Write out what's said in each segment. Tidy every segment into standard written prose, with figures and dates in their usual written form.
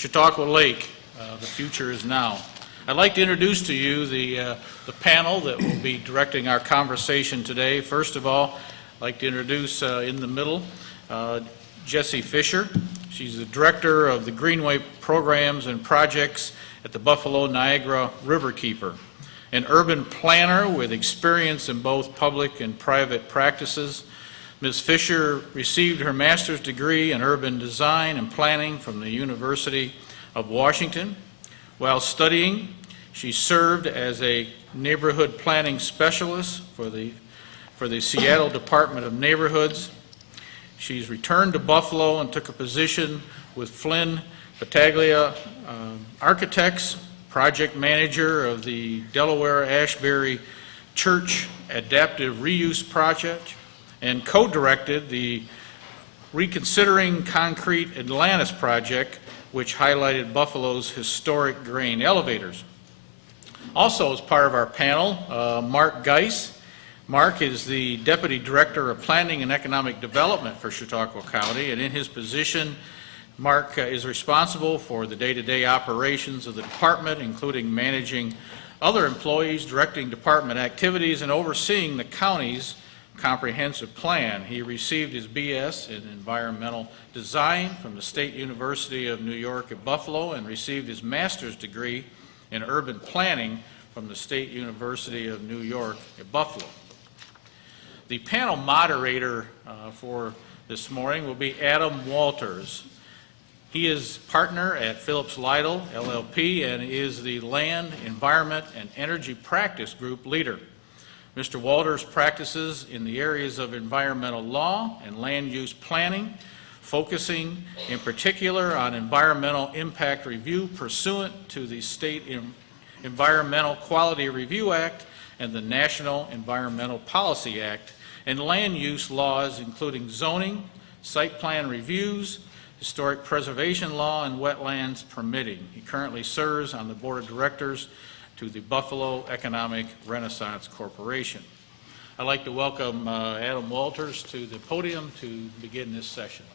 Chautauqua Lake, the future is now. I'd like to introduce to you the panel that will be directing our conversation today. First of all, I'd like to introduce in the middle Jessie Fisher. She's the Director of the Greenway Programs and Projects at the Buffalo Niagara Riverkeeper, an urban planner with experience in both public and private practices. Ms. Fisher received her master's degree in urban design and planning from the University of Washington. While studying, she served as a neighborhood planning specialist for the Seattle Department of Neighborhoods. She's returned to Buffalo and took a position with Flynn Battaglia Architects, project manager of the Delaware Ashbury Church Adaptive Reuse Project, and co-directed the Reconsidering Concrete Atlantis project, which highlighted Buffalo's historic grain elevators. Also, as part of our panel, Mark Geis. Mark is the Deputy Director of Planning and Economic Development for Chautauqua County, and in his position, Mark is responsible for the day-to-day operations of the department, including managing other employees, directing department activities, and overseeing the county's comprehensive plan. He received his BS in environmental design from the State University of New York at Buffalo and received his master's degree in urban planning from the State University of New York at Buffalo. The panel moderator for this morning will be Adam Walters. He is partner at Phillips Lytle, LLP, and is the Land, Environment, and Energy Practice Group leader. Mr. Walters practices in the areas of environmental law and land use planning, focusing in particular on environmental impact review pursuant to the State Environmental Quality Review Act and the National Environmental Policy Act, and land use laws including zoning, site plan reviews, historic preservation law, and wetlands permitting. He currently serves on the board of directors to the Buffalo Economic Renaissance Corporation. I'd like to welcome Adam Walters to the podium to begin this session.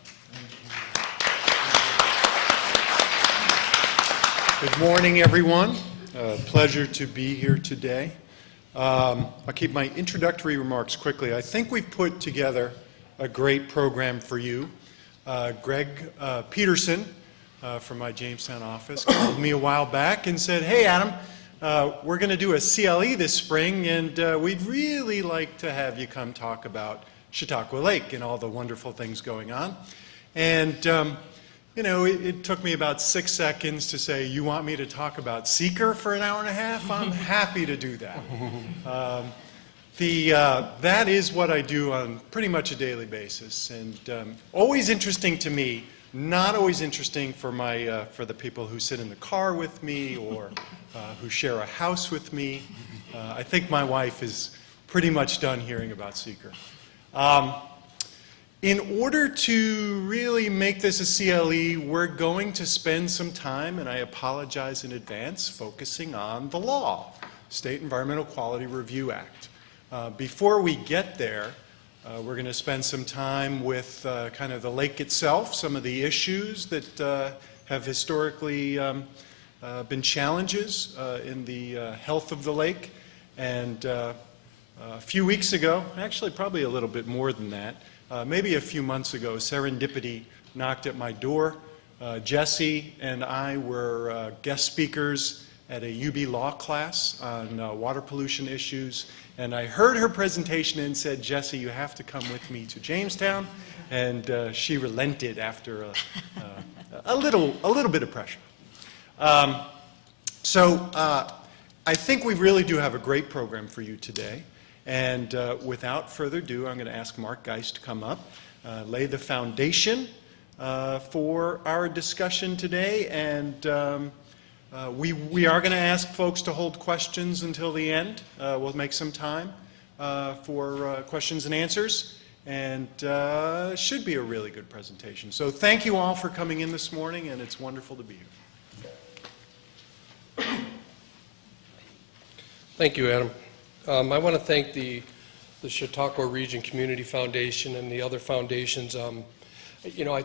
Good morning, everyone. Pleasure to be here today. I'll keep my introductory remarks quickly. I think we've put together a great program for you. Greg Peterson from my Jamestown office called me a while back and said, "Hey, Adam, we're going to do a CLE this spring, and we'd really like to have you come talk about Chautauqua Lake and all the wonderful things going on." And, you know, it took me about 6 seconds to say, "You want me to talk about SEQR for an hour and a half? I'm happy to do that." That is what I do on pretty much a daily basis, and always interesting to me, not always interesting for the people who sit in the car with me or who share a house with me. I think my wife is pretty much done hearing about SEQR. In order to really make this a CLE, we're going to spend some time, and I apologize in advance, focusing on the law, State Environmental Quality Review Act. Before we get there, we're going to spend some time with kind of the lake itself, some of the issues that have historically been challenges in the health of the lake. And a few weeks ago, actually probably a little bit more than that, maybe a few months ago, serendipity knocked at my door. Jessie and I were guest speakers at a UB Law class on water pollution issues. And I heard her presentation and said, "Jessie, you have to come with me to Jamestown." And she relented after a little bit of pressure. So I think we really do have a great program for you today. And without further ado, I'm going to ask Mark Geis to come up, lay the foundation for our discussion today. And we are going to ask folks to hold questions until the end. We'll make some time for questions and answers, and should be a really good presentation. So thank you all for coming in this morning, and it's wonderful to be here. Thank you, Adam. I want to thank the Chautauqua Region Community Foundation and the other foundations. You know,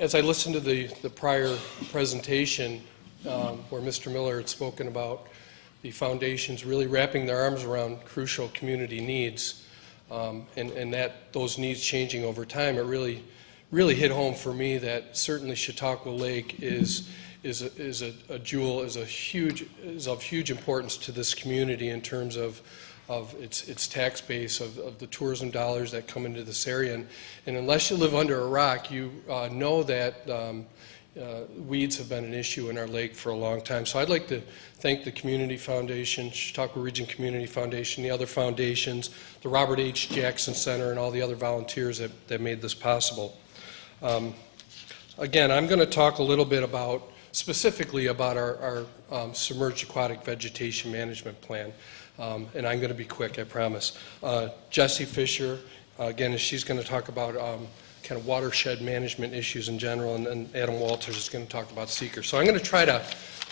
As I listened to the prior presentation, where Mr. Miller had spoken about the foundations really wrapping their arms around crucial community needs, and that those needs changing over time, it really hit home for me that certainly Chautauqua Lake is a jewel, is of huge importance to this community in terms of its tax base, of the tourism dollars that come into this area. And unless you live under a rock, you know that weeds have been an issue in our lake for a long time. So I'd like to thank the Community Foundation, Chautauqua Region Community Foundation, the other foundations, the Robert H. Jackson Center, and all the other volunteers that made this possible. Again, I'm going to talk a little bit specifically about our submerged aquatic vegetation management plan. And I'm going to be quick, I promise. Jessie Fisher, again, she's going to talk about kind of watershed management issues in general, and Adam Walters is going to talk about SEQR. So I'm going to try to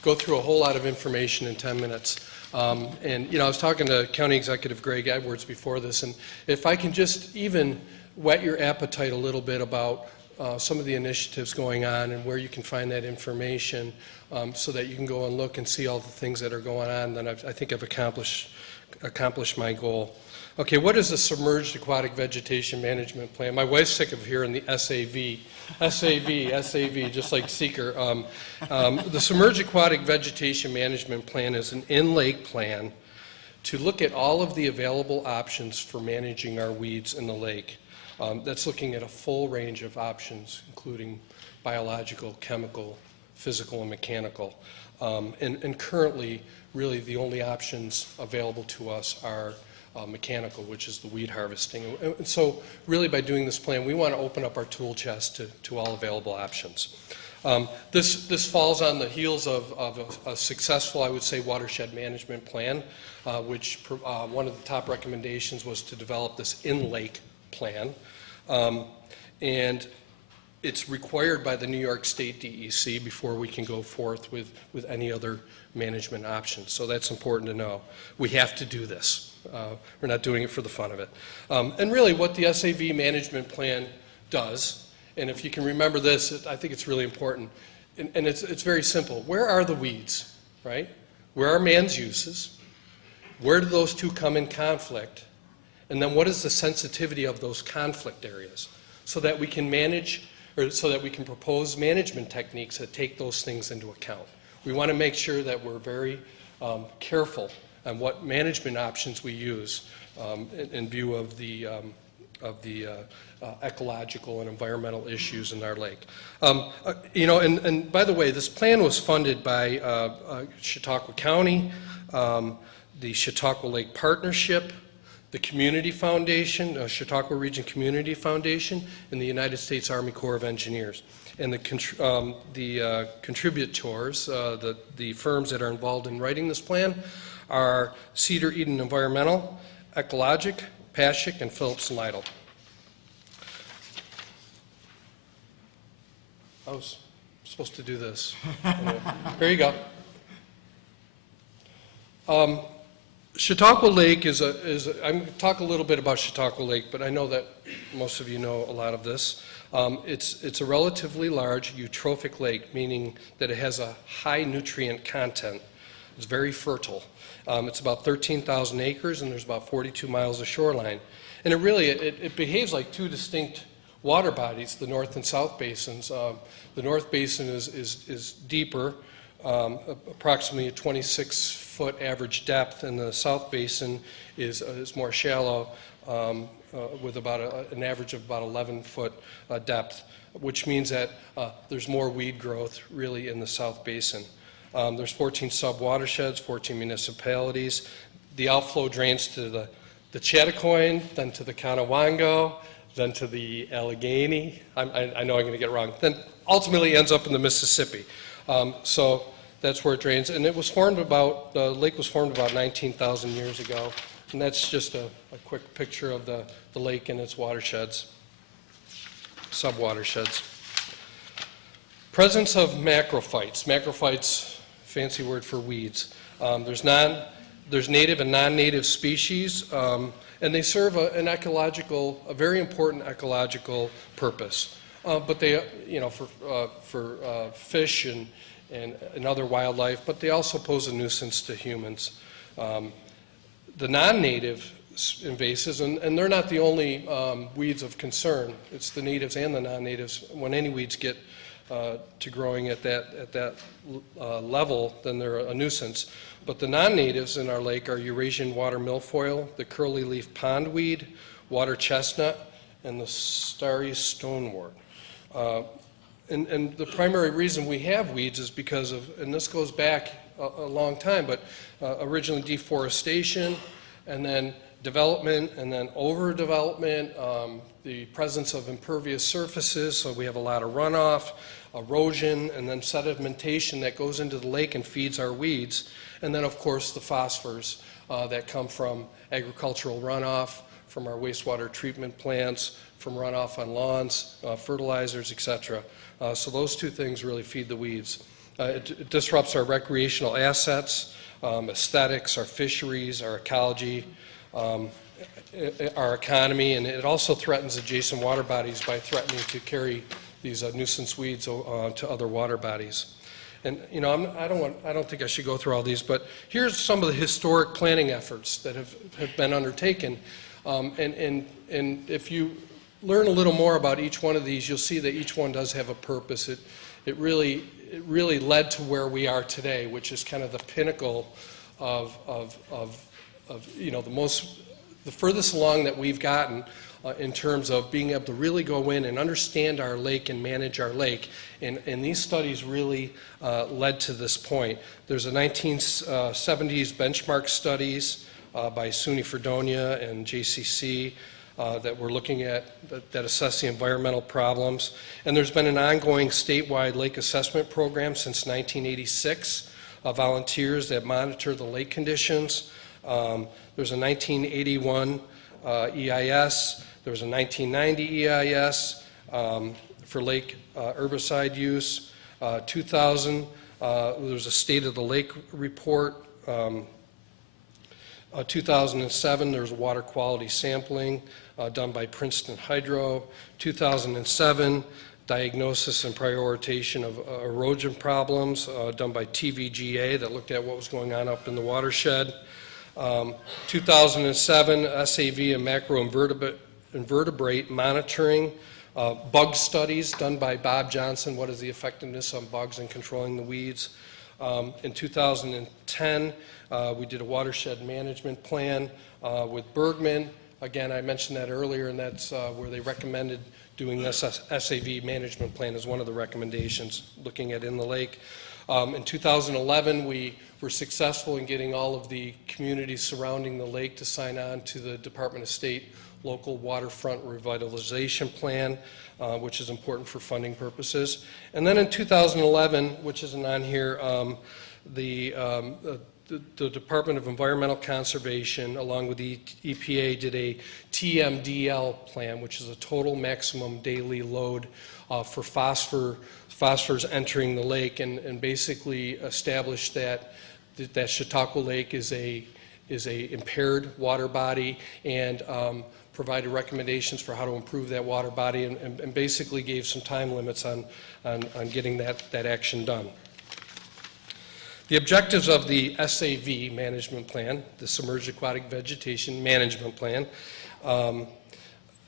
go through a whole lot of information in 10 minutes. And, I was talking to County Executive Greg Edwards before this, and if I can just even whet your appetite a little bit about some of the initiatives going on and where you can find that information, so that you can go and look and see all the things that are going on, then I think I've accomplished my goal. Okay, what is the Submerged Aquatic Vegetation Management Plan? My wife's sick of hearing the SAV, just like SEQR. The Submerged Aquatic Vegetation Management Plan is an in-lake plan to look at all of the available options for managing our weeds in the lake. That's looking at a full range of options, including biological, chemical, physical, and mechanical. And currently, really the only options available to us are mechanical, which is the weed harvesting. And so really by doing this plan, we want to open up our tool chest to all available options. This falls on the heels of a successful, I would say, watershed management plan, which one of the top recommendations was to develop this in-lake plan. And it's required by the New York State DEC before we can go forth with any other management options. So that's important to know. We have to do this. We're not doing it for the fun of it. And really what the SAV management plan does, and if you can remember this, I think it's really important, and it's very simple. Where are the weeds, right? Where are man's uses? Where do those two come in conflict? And then what is the sensitivity of those conflict areas so that we can manage, or so that we can propose management techniques that take those things into account. We want to make sure that we're very careful on what management options we use in view of the ecological and environmental issues in our lake. And by the way, this plan was funded by Chautauqua County, the Chautauqua Lake Partnership, the Community Foundation, Chautauqua Region Community Foundation, and the United States Army Corps of Engineers. And the contributors, the firms that are involved in writing this plan, are Cedar Eden Environmental, Ecologic, Paschik, and Phillips Lytle. I was supposed to do this. Here you go. Chautauqua Lake I'm going to talk a little bit about Chautauqua Lake, but I know that most of you know a lot of this. It's a relatively large eutrophic lake, meaning that it has a high nutrient content. It's very fertile. It's about 13,000 acres, and there's about 42 miles of shoreline. And it behaves like two distinct water bodies, the north and south basins. The north basin is deeper, approximately a 26-foot average depth, and the south basin is more shallow, with about an average of about 11-foot depth, which means that there's more weed growth really in the south basin. There's 14 sub-watersheds, 14 municipalities. The outflow drains to the Chautauqua, then to the Conewango, then to the Allegheny. I know I'm going to get it wrong. Then ultimately ends up in the Mississippi. So that's where it drains. And the lake was formed about 19,000 years ago. And that's just a quick picture of the lake and its watersheds, sub-watersheds. Presence of macrophytes. Macrophytes, fancy word for weeds. There's native and non-native species, and they serve a very important ecological purpose. But they, for fish and other wildlife, but they also pose a nuisance to humans. The non-native invasives, and they're not the only weeds of concern. It's the natives and the non-natives. When any weeds get to growing at that level, then they're a nuisance. But the non-natives in our lake are Eurasian water milfoil, the curly leaf pondweed, water chestnut, and the starry stonewort. And the primary reason we have weeds is because of, and this goes back a long time, but originally deforestation, and then development, and then overdevelopment, the presence of impervious surfaces, so we have a lot of runoff, erosion, and then sedimentation that goes into the lake and feeds our weeds. And then, of course, the phosphors that come from agricultural runoff, from our wastewater treatment plants, from runoff on lawns, fertilizers, etc. So those two things really feed the weeds. It disrupts our recreational assets, aesthetics, our fisheries, our ecology, our economy, and it also threatens adjacent water bodies by threatening to carry these nuisance weeds to other water bodies. And I don't think I should go through all these, but here's some of the historic planning efforts that have been undertaken. And if you learn a little more about each one of these, you'll see that each one does have a purpose. It really led to where we are today, which is kind of the pinnacle of the furthest along that we've gotten in terms of being able to really go in and understand our lake and manage our lake. And these studies really led to this point. There's a 1970s benchmark studies by SUNY Fredonia and JCC that we're looking at that assess the environmental problems. And there's been an ongoing statewide lake assessment program since 1986 of volunteers that monitor the lake conditions. There's a 1981 EIS. There was a 1990 EIS for lake herbicide use. 2000, there was a State of the Lake report. 2007, there was water quality sampling done by Princeton Hydro. 2007, diagnosis and prioritization of erosion problems done by TVGA that looked at what was going on up in the watershed. 2007, SAV and macroinvertebrate monitoring, bug studies done by Bob Johnson, what is the effectiveness on bugs in controlling the weeds. In 2010, we did a watershed management plan with Bergman. Again, I mentioned that earlier, and that's where they recommended doing this SAV management plan as one of the recommendations, looking at in the lake. In 2011, we were successful in getting all of the communities surrounding the lake to sign on to the Department of State Local Waterfront Revitalization Plan, which is important for funding purposes. And then in 2011, which isn't on here, the Department of Environmental Conservation, along with the EPA, did a TMDL plan, which is a total maximum daily load for phosphors entering the lake, and basically established that Chautauqua Lake is a impaired water body, and provided recommendations for how to improve that water body, and basically gave some time limits on getting that action done. The objectives of the SAV management plan, the Submerged Aquatic Vegetation Management Plan,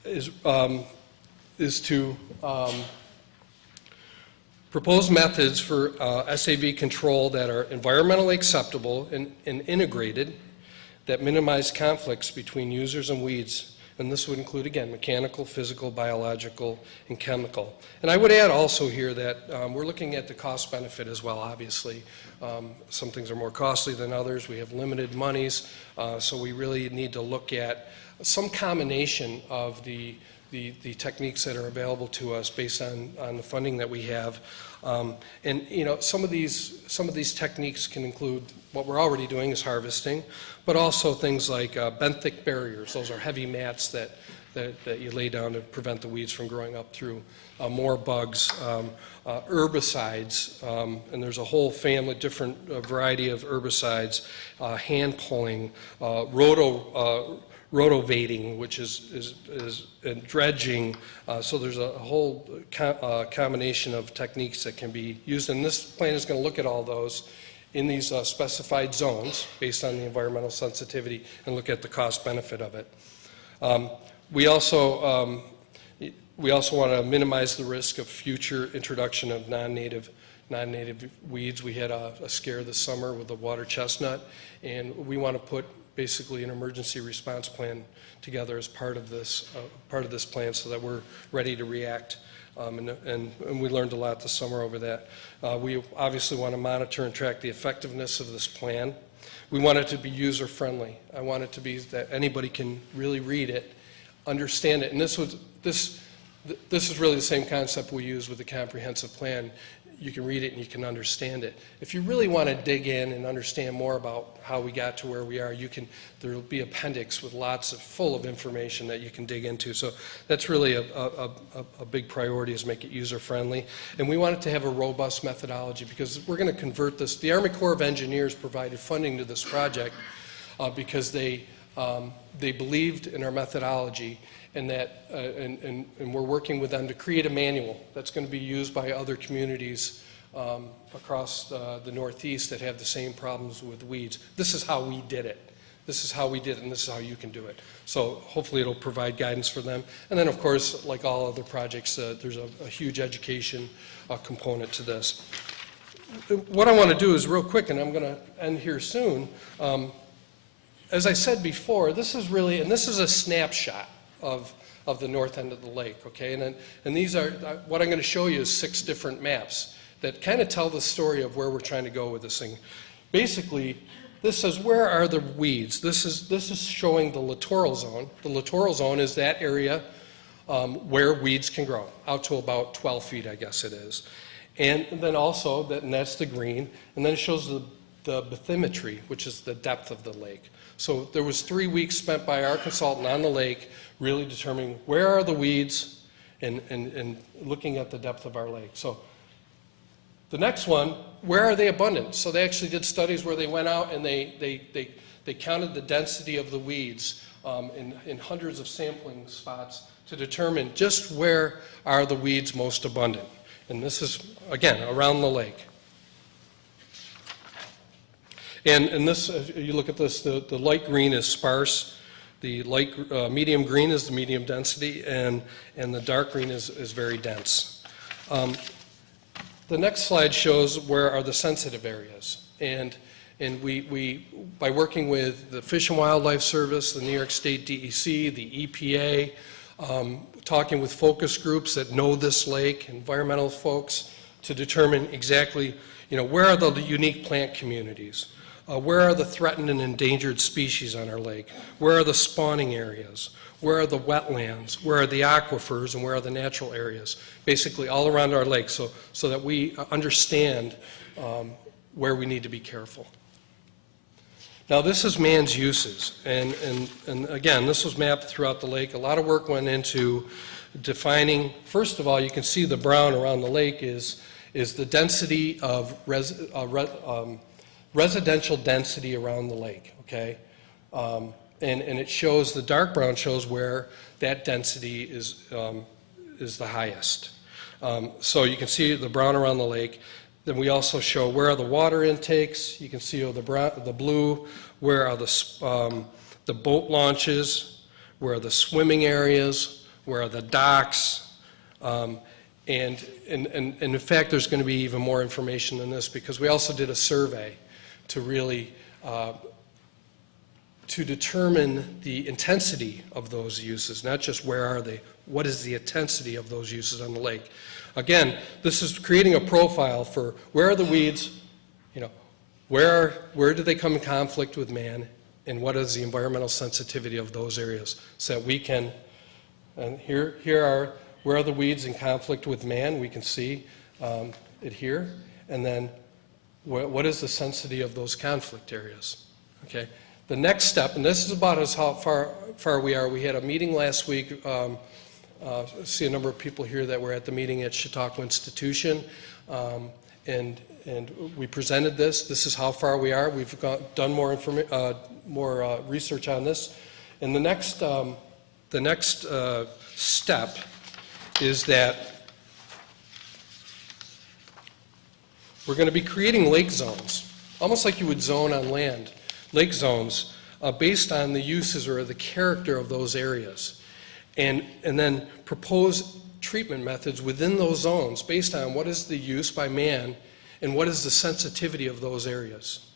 is to propose methods for SAV control that are environmentally acceptable and integrated, that minimize conflicts between users and weeds. And this would include, again, mechanical, physical, biological, and chemical. And I would add also here that we're looking at the cost benefit as well, obviously. Some things are more costly than others. We have limited monies, so we really need to look at some combination of the techniques that are available to us based on the funding that we have. And some of these techniques can include what we're already doing is harvesting, but also things like benthic barriers. Those are heavy mats that you lay down to prevent the weeds from growing up through. More bugs, herbicides, and there's a whole family, different variety of herbicides, hand pulling, rotovating, which is and dredging. So there's a whole combination of techniques that can be used. And this plan is going to look at all those in these specified zones based on the environmental sensitivity and look at the cost benefit of it. We also want to minimize the risk of future introduction of non-native weeds. We had a scare this summer with the water chestnut, and we want to put basically an emergency response plan together as part of this plan so that we're ready to react. And we learned a lot this summer over that. We obviously want to monitor and track the effectiveness of this plan. We want it to be user-friendly. I want it to be that anybody can really read it, understand it. And this is really the same concept we use with the comprehensive plan. You can read it and you can understand it. If you really want to dig in and understand more about how we got to where we are, there will be appendix with full of information that you can dig into. So that's really a big priority, is make it user-friendly. And we want it to have a robust methodology, because we're going to convert this. The Army Corps of Engineers provided funding to this project because they believed in our methodology, and that and we're working with them to create a manual that's going to be used by other communities across the Northeast that have the same problems with weeds. This is how we did it. This is how we did it, and this is how you can do it. So hopefully it'll provide guidance for them. And then, of course, like all other projects, there's a huge education component to this. What I want to do is real quick, and I'm going to end here soon. As I said before, this is a snapshot of the north end of the lake, okay? And these are, what I'm going to show you is 6 different maps that kind of tell the story of where we're trying to go with this thing. Basically, this says, where are the weeds? This is showing the littoral zone. The littoral zone is that area where weeds can grow, out to about 12 feet, I guess it is. And then also, and that's the green, and then it shows the bathymetry, which is the depth of the lake. So there was 3 weeks spent by our consultant on the lake really determining where are the weeds and looking at the depth of our lake. So the next one, where are they abundant? So they actually did studies where they went out and they counted the density of the weeds in hundreds of sampling spots to determine just where are the weeds most abundant. And this is, again, around the lake. And this, if you look at this, the light green is sparse, the medium green is the medium density, and the dark green is very dense. The next slide shows where are the sensitive areas. And we by working with the Fish and Wildlife Service, the New York State DEC, the EPA, talking with focus groups that know this lake, environmental folks, to determine exactly, where are the unique plant communities? Where are the threatened and endangered species on our lake? Where are the spawning areas? Where are the wetlands? Where are the aquifers? And where are the natural areas? Basically all around our lake, so that we understand where we need to be careful. Now this is man's uses, and again, this was mapped throughout the lake. A lot of work went into defining. First of all, you can see the brown around the lake is the density of residential density around the lake, okay? And it shows, the dark brown shows where that density is the highest. So you can see the brown around the lake. Then we also show where are the water intakes. You can see the blue, where are the boat launches, where are the swimming areas, where are the docks. And in fact, there's going to be even more information than this, because we also did a survey to really to determine the intensity of those uses, not just where are they, what is the intensity of those uses on the lake. Again, this is creating a profile for where are the weeds, where do they come in conflict with man, and what is the environmental sensitivity of those areas, so that we can, and where are the weeds in conflict with man, we can see it here, and then what is the sensitivity of those conflict areas, okay? The next step, and this is about as how far we are. We had a meeting last week. See a number of people here that were at the meeting at Chautauqua Institution, and we presented this. This is how far we are. We've done more research on this, And the next step is that we're going to be creating lake zones, almost like you would zone on land, lake zones based on the uses or the character of those areas. And then propose treatment methods within those zones based on what is the use by man and what is the sensitivity of those areas.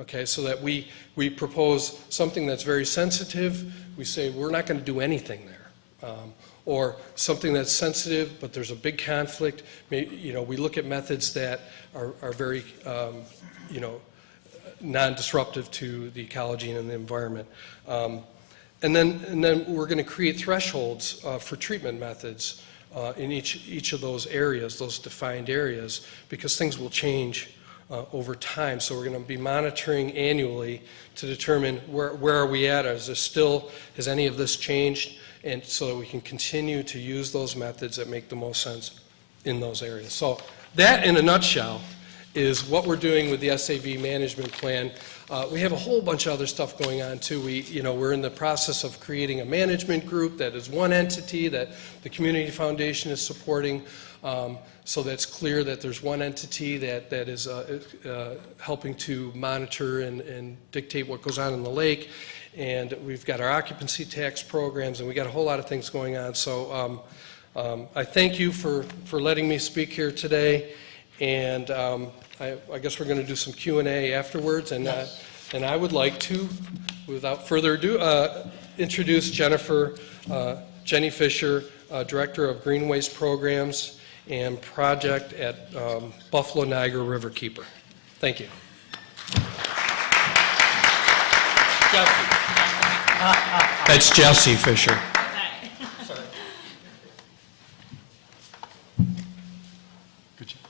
Okay, so that we propose something that's very sensitive, we say we're not going to do anything there. Or something that's sensitive, but there's a big conflict, we look at methods that are very, non-disruptive to the ecology and the environment. And then we're going to create thresholds for treatment methods in each of those areas, those defined areas, because things will change over time. So we're going to be monitoring annually to determine where are we at, has any of this changed, and so that we can continue to use those methods that make the most sense in those areas. So that, in a nutshell, is what we're doing with the SAV management plan. We have a whole bunch of other stuff going on too. We're in the process of creating a management group that is one entity that the Community Foundation is supporting, so that's clear that there's one entity that is helping to monitor and dictate what goes on in the lake. And we've got our occupancy tax programs, and we got a whole lot of things going on. So I thank you for letting me speak here today. And I guess we're going to do some Q&A afterwards, and I would like to, without further ado, introduce Jenny Fisher, Director of Green Waste Programs and Project at Buffalo Niagara Riverkeeper. Thank you. That's Jessie Fisher. Good job.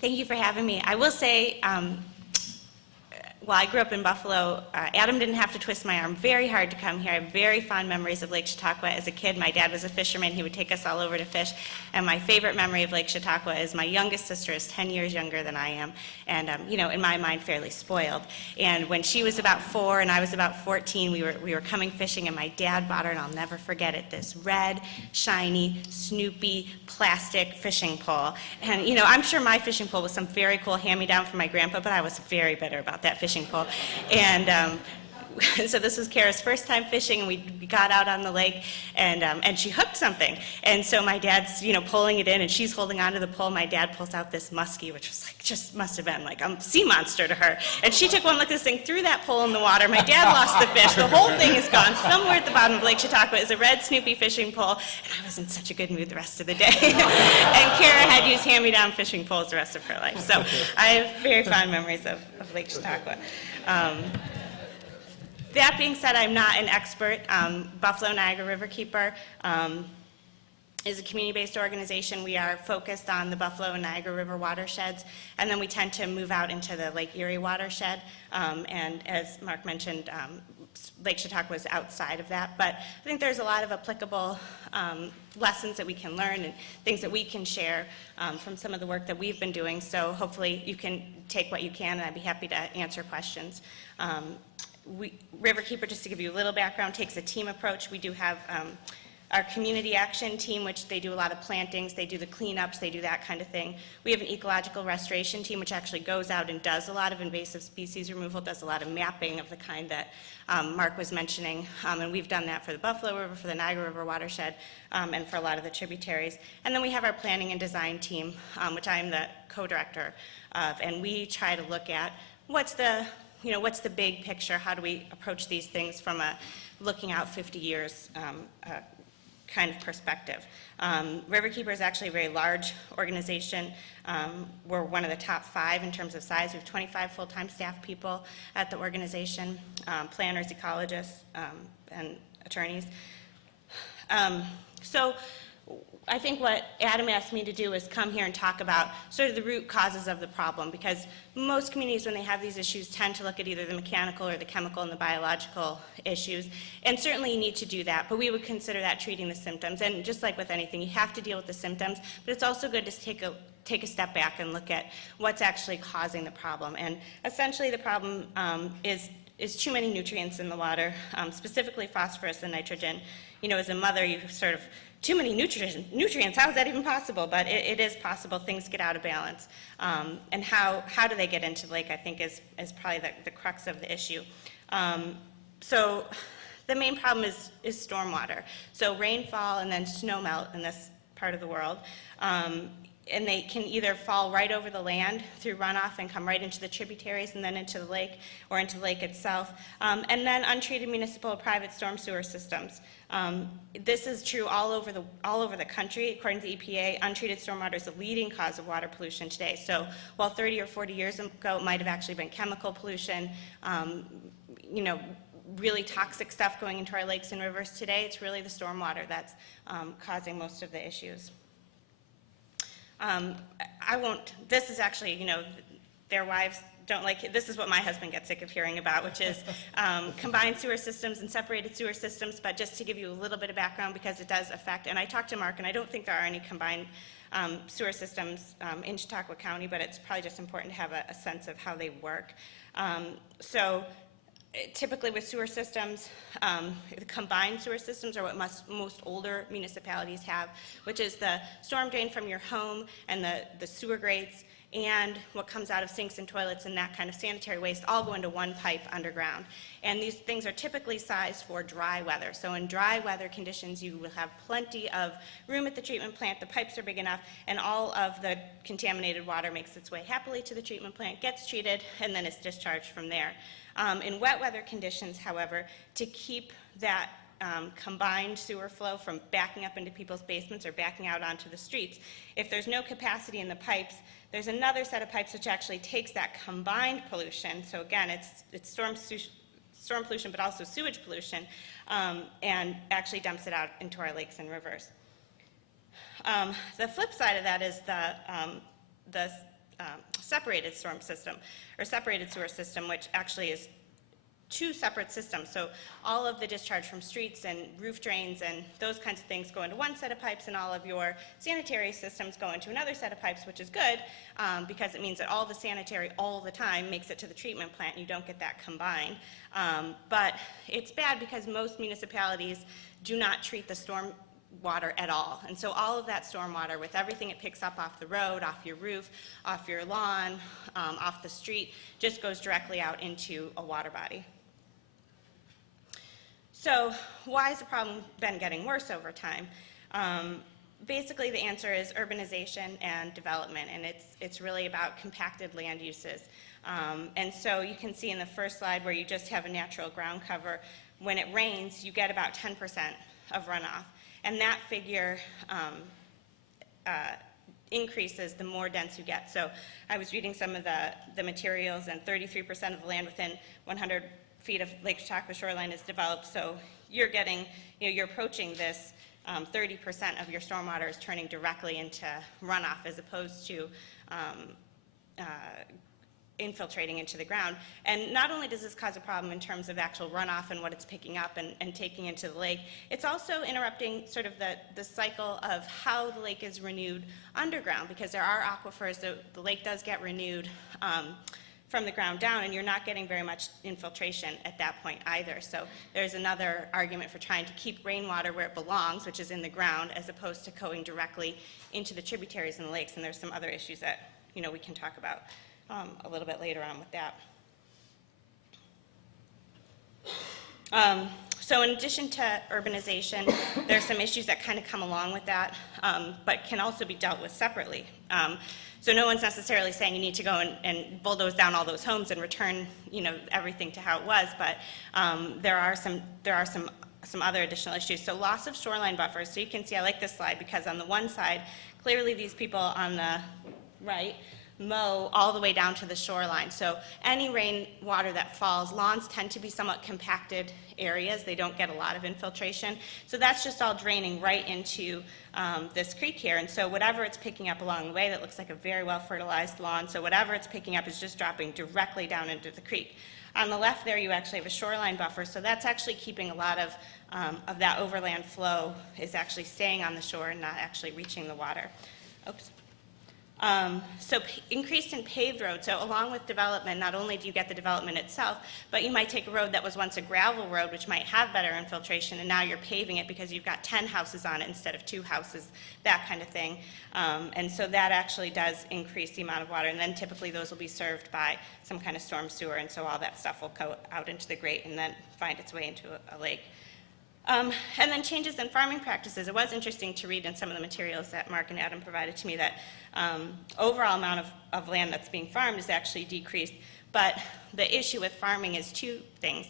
Thank you for having me. I will say, well, I grew up in Buffalo. Adam didn't have to twist my arm very hard to come here. I have very fond memories of Lake Chautauqua. As a kid, my dad was a fisherman. He would take us all over to fish. And my favorite memory of Lake Chautauqua is my youngest sister is 10 years younger than I am. And, in my mind, fairly spoiled. And when she was about 4 and I was about 14, we were coming fishing, and my dad bought her, and I'll never forget it, this red, shiny, Snoopy, plastic fishing pole. And, I'm sure my fishing pole was some very cool hand-me-down from my grandpa, but I was very bitter about that fishing pole. And so this was Kara's first time fishing, and we got out on the lake, and she hooked something. And so my dad's, pulling it in, and she's holding onto the pole. My dad pulls out this muskie, which was just must have been like a sea monster to her. And she took one look at this thing, threw that pole in the water. My dad lost the fish. The whole thing is gone. Somewhere at the bottom of Lake Chautauqua is a red Snoopy fishing pole, and I was in such a good mood the rest of the day. And Kara had used hand-me-down fishing poles the rest of her life. So I have very fond memories of Lake Chautauqua. That being said, I'm not an expert. Buffalo Niagara Riverkeeper is a community-based organization. We are focused on the Buffalo and Niagara River watersheds, and then we tend to move out into the Lake Erie watershed. And as Mark mentioned, Lake Chautauqua is outside of that. But I think there's a lot of applicable lessons that we can learn and things that we can share from some of the work that we've been doing. So hopefully you can take what you can, and I'd be happy to answer questions. Riverkeeper, just to give you a little background, takes a team approach. We do have our community action team, which they do a lot of plantings, they do the cleanups, they do that kind of thing. We have an ecological restoration team, which actually goes out and does a lot of invasive species removal, does a lot of mapping of the kind that Mark was mentioning, and we've done that for the Buffalo River, for the Niagara River watershed, and for a lot of the tributaries. And then we have our planning and design team, which I'm the co-director of, and we try to look at what's the big picture, how do we approach these things from a looking out 50 years kind of perspective. Riverkeeper is actually a very large organization. We're one of the top 5 in terms of size. We have 25 full-time staff people at the organization, planners, ecologists, and attorneys. So I think what Adam asked me to do is come here and talk about sort of the root causes of the problem, because most communities, when they have these issues, tend to look at either the mechanical or the chemical and the biological issues, and certainly you need to do that, but we would consider that treating the symptoms, and just like with anything, you have to deal with the symptoms, but it's also good to take a step back and look at what's actually causing the problem, and essentially the problem is too many nutrients in the water, specifically phosphorus and nitrogen. You know, as a mother, you sort of, too many nutrients, how is that even possible? But it is possible, things get out of balance. And how do they get into the lake, I think, is probably the crux of the issue. So the main problem is stormwater. So rainfall and then snowmelt in this part of the world. And they can either fall right over the land through runoff and come right into the tributaries and then into the lake or into the lake itself. And then untreated municipal or private storm sewer systems. This is true all over the country. According to the EPA, untreated stormwater is the leading cause of water pollution today. So while 30 or 40 years ago it might have actually been chemical pollution, you know, really toxic stuff going into our lakes and rivers, today it's really the stormwater that's causing most of the issues. This is actually, you know, their wives don't like it. This is what my husband gets sick of hearing about, which is combined sewer systems and separated sewer systems, but just to give you a little bit of background, because it does affect, and I talked to Mark, and I don't think there are any combined sewer systems in Chautauqua County, but it's probably just important to have a sense of how they work. Typically with sewer systems, the combined sewer systems are what most older municipalities have, which is the storm drain from your home and the sewer grates and what comes out of sinks and toilets and that kind of sanitary waste all go into one pipe underground. And these things are typically sized for dry weather. So in dry weather conditions, you will have plenty of room at the treatment plant, the pipes are big enough, and all of the contaminated water makes its way happily to the treatment plant, gets treated, and then is discharged from there. In wet weather conditions, however, to keep that combined sewer flow from backing up into people's basements or backing out onto the streets, if there's no capacity in the pipes, there's another set of pipes which actually takes that combined pollution, so again, it's storm pollution but also sewage pollution, and actually dumps it out into our lakes and rivers. The flip side of that is the separated storm system, or separated sewer system, which actually is two separate systems. So all of the discharge from streets and roof drains and those kinds of things go into one set of pipes, and all of your sanitary systems go into another set of pipes, which is good because it means that all the sanitary all the time makes it to the treatment plant and you don't get that combined. But it's bad because most municipalities do not treat the storm water at all. And so all of that storm water, with everything it picks up off the road, off your roof, off your lawn, off the street, just goes directly out into a water body. So why has the problem been getting worse over time? Basically, the answer is urbanization and development, and it's really about compacted land uses. And so you can see in the first slide where you just have a natural ground cover, when it rains, you get about 10% of runoff. And that figure increases the more dense you get. So I was reading some of the materials, and 33% of the land within 100 feet of Lake Chautauqua shoreline is developed. So you're getting, you're approaching this 30% of your stormwater is turning directly into runoff as opposed to infiltrating into the ground. And not only does this cause a problem in terms of actual runoff and what it's picking up and taking into the lake, it's also interrupting sort of the cycle of how the lake is renewed underground, because there are aquifers, the lake does get renewed from the ground down, and you're not getting very much infiltration at that point either. So there's another argument for trying to keep rainwater where it belongs, which is in the ground, as opposed to going directly into the tributaries and the lakes. And there's some other issues that we can talk about a little bit later on with that. So in addition to urbanization, there's some issues that kind of come along with that, but can also be dealt with separately. So no one's necessarily saying you need to go and bulldoze down all those homes and return, everything to how it was, but there are some other additional issues. So loss of shoreline buffers. So you can see, I like this slide because on the one side, clearly these people on the right mow all the way down to the shoreline. So any rainwater that falls, lawns tend to be somewhat compacted areas. They don't get a lot of infiltration. So that's just all draining right into this creek here. And so whatever it's picking up along the way, that looks like a very well fertilized lawn. So whatever it's picking up is just dropping directly down into the creek. On the left there, you actually have a shoreline buffer. So that's actually keeping a lot of that overland flow is actually staying on the shore and not actually reaching the water. Oops. Increased in paved roads. So along with development, not only do you get the development itself, but you might take a road that was once a gravel road, which might have better infiltration, and now you're paving it because you've got 10 houses on it instead of 2 houses, that kind of thing. And so that actually does increase the amount of water, and then typically those will be served by some kind of storm sewer, and so all that stuff will go out into the grate and then find its way into a lake. And then changes in farming practices. It was interesting to read in some of the materials that Mark and Adam provided to me that overall amount of land that's being farmed is actually decreased. But the issue with farming is 2 things.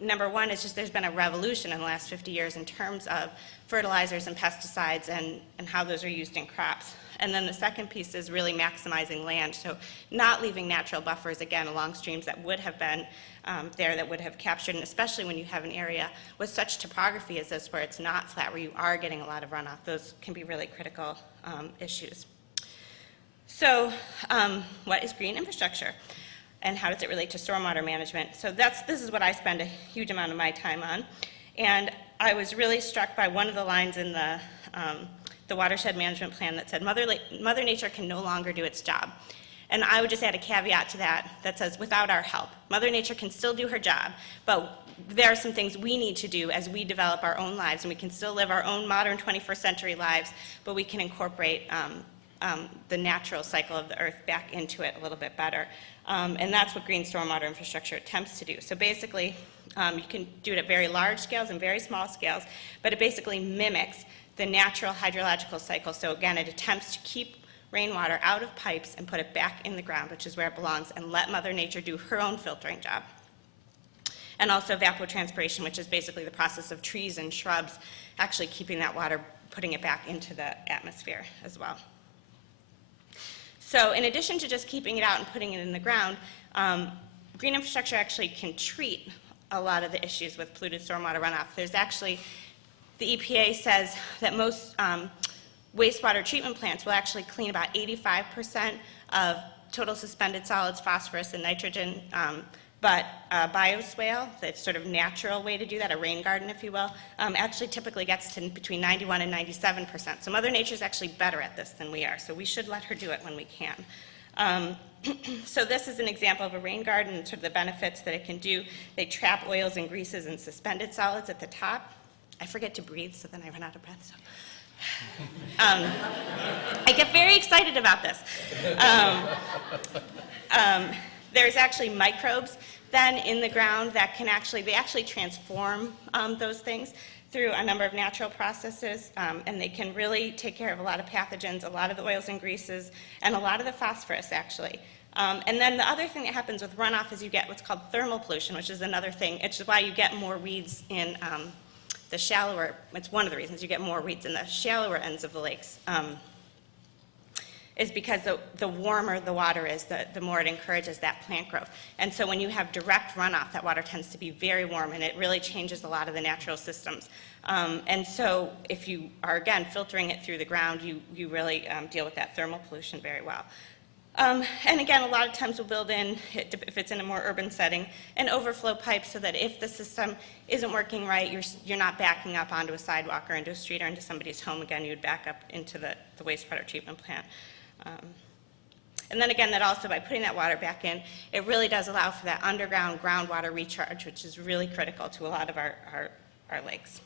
Number one is just there's been a revolution in the last 50 years in terms of fertilizers and pesticides and how those are used in crops. And then the second piece is really maximizing land, so not leaving natural buffers, again, along streams that would have been there that would have captured, and especially when you have an area with such topography as this where it's not flat, where you are getting a lot of runoff, those can be really critical issues. So what is green infrastructure? And how does it relate to stormwater management? So this is what I spend a huge amount of my time on. And I was really struck by one of the lines in the watershed management plan that said, Mother Nature can no longer do its job. And I would just add a caveat to that says, without our help. Mother Nature can still do her job, but there are some things we need to do as we develop our own lives, and we can still live our own modern 21st century lives, but we can incorporate the natural cycle of the earth back into it a little bit better. And that's what green stormwater infrastructure attempts to do. So basically, you can do it at very large scales and very small scales, but it basically mimics the natural hydrological cycle. So again, it attempts to keep rainwater out of pipes and put it back in the ground, which is where it belongs, and let Mother Nature do her own filtering job. And also evapotranspiration, which is basically the process of trees and shrubs actually keeping that water, putting it back into the atmosphere as well. So in addition to just keeping it out and putting it in the ground, green infrastructure actually can treat a lot of the issues with polluted stormwater runoff. There's actually, the EPA says that most wastewater treatment plants will actually clean about 85% of total suspended solids, phosphorus, and nitrogen, but bioswale, the sort of natural way to do that, a rain garden, if you will, actually typically gets to between 91 and 97%. So Mother Nature's actually better at this than we are, so we should let her do it when we can. So this is an example of a rain garden and sort of the benefits that it can do. They trap oils and greases and suspended solids at the top. I forget to breathe, so then I run out of breath. So. I get very excited about this. There's actually microbes then in the ground that can actually, they actually transform those things through a number of natural processes, and they can really take care of a lot of pathogens, a lot of the oils and greases, and a lot of the phosphorus actually. And then the other thing that happens with runoff is you get what's called thermal pollution, which is another thing. It's why you get more weeds in the shallower, it's one of the reasons you get more weeds in the shallower ends of the lakes, is because the warmer the water is, the more it encourages that plant growth. And so when you have direct runoff, that water tends to be very warm, and it really changes a lot of the natural systems. And so if you are, again, filtering it through the ground, you really deal with that thermal pollution very well. And again, a lot of times we'll build in, if it's in a more urban setting, an overflow pipe so that if the system isn't working right, you're not backing up onto a sidewalk or into a street or into somebody's home. Again, you'd back up into the wastewater treatment plant. And then again, that also, by putting that water back in, it really does allow for that underground groundwater recharge, which is really critical to a lot of our lakes.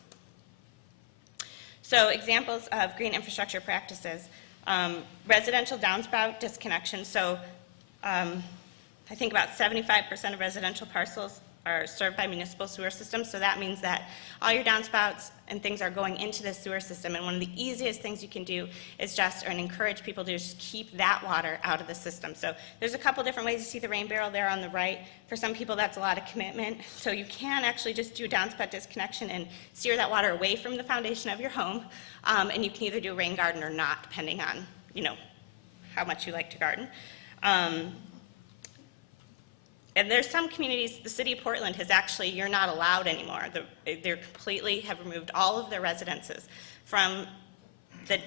So examples of green infrastructure practices. Residential downspout disconnection. So I think about 75% of residential parcels are served by municipal sewer systems. So that means that all your downspouts and things are going into the sewer system. And one of the easiest things you can do is just, and encourage people to just keep that water out of the system. So there's a couple different ways to see the rain barrel there on the right. For some people, that's a lot of commitment. So you can actually just do a downspout disconnection and steer that water away from the foundation of your home. And you can either do a rain garden or not, depending on, how much you like to garden. And there's some communities, the city of Portland has actually, you're not allowed anymore. They're completely have removed all of their residences from the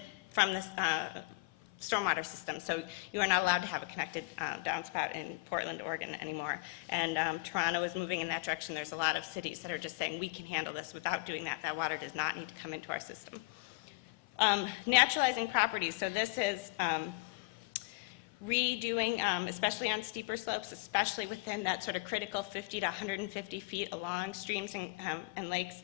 stormwater system. So you are not allowed to have a connected downspout in Portland, Oregon anymore. And Toronto is moving in that direction. There's a lot of cities that are just saying we can handle this without doing that. That water does not need to come into our system. Naturalizing properties. So this is redoing, especially on steeper slopes, especially within that sort of critical 50 to 150 feet along streams and lakes,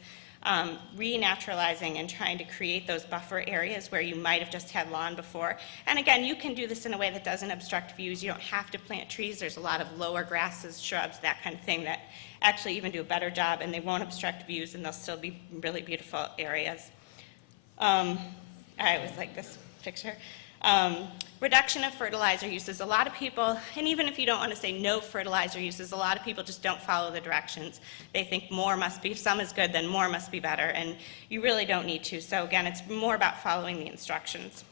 renaturalizing and trying to create those buffer areas where you might have just had lawn before. And again, you can do this in a way that doesn't obstruct views. You don't have to plant trees. There's a lot of lower grasses, shrubs, that kind of thing that actually even do a better job, and they won't obstruct views, and they'll still be really beautiful areas. I always like this picture. Reduction of fertilizer uses. A lot of people, and even if you don't want to say no fertilizer uses, a lot of people just don't follow the directions. They think more must be, if some is good, then more must be better, and you really don't need to. So again, it's more about following the instructions.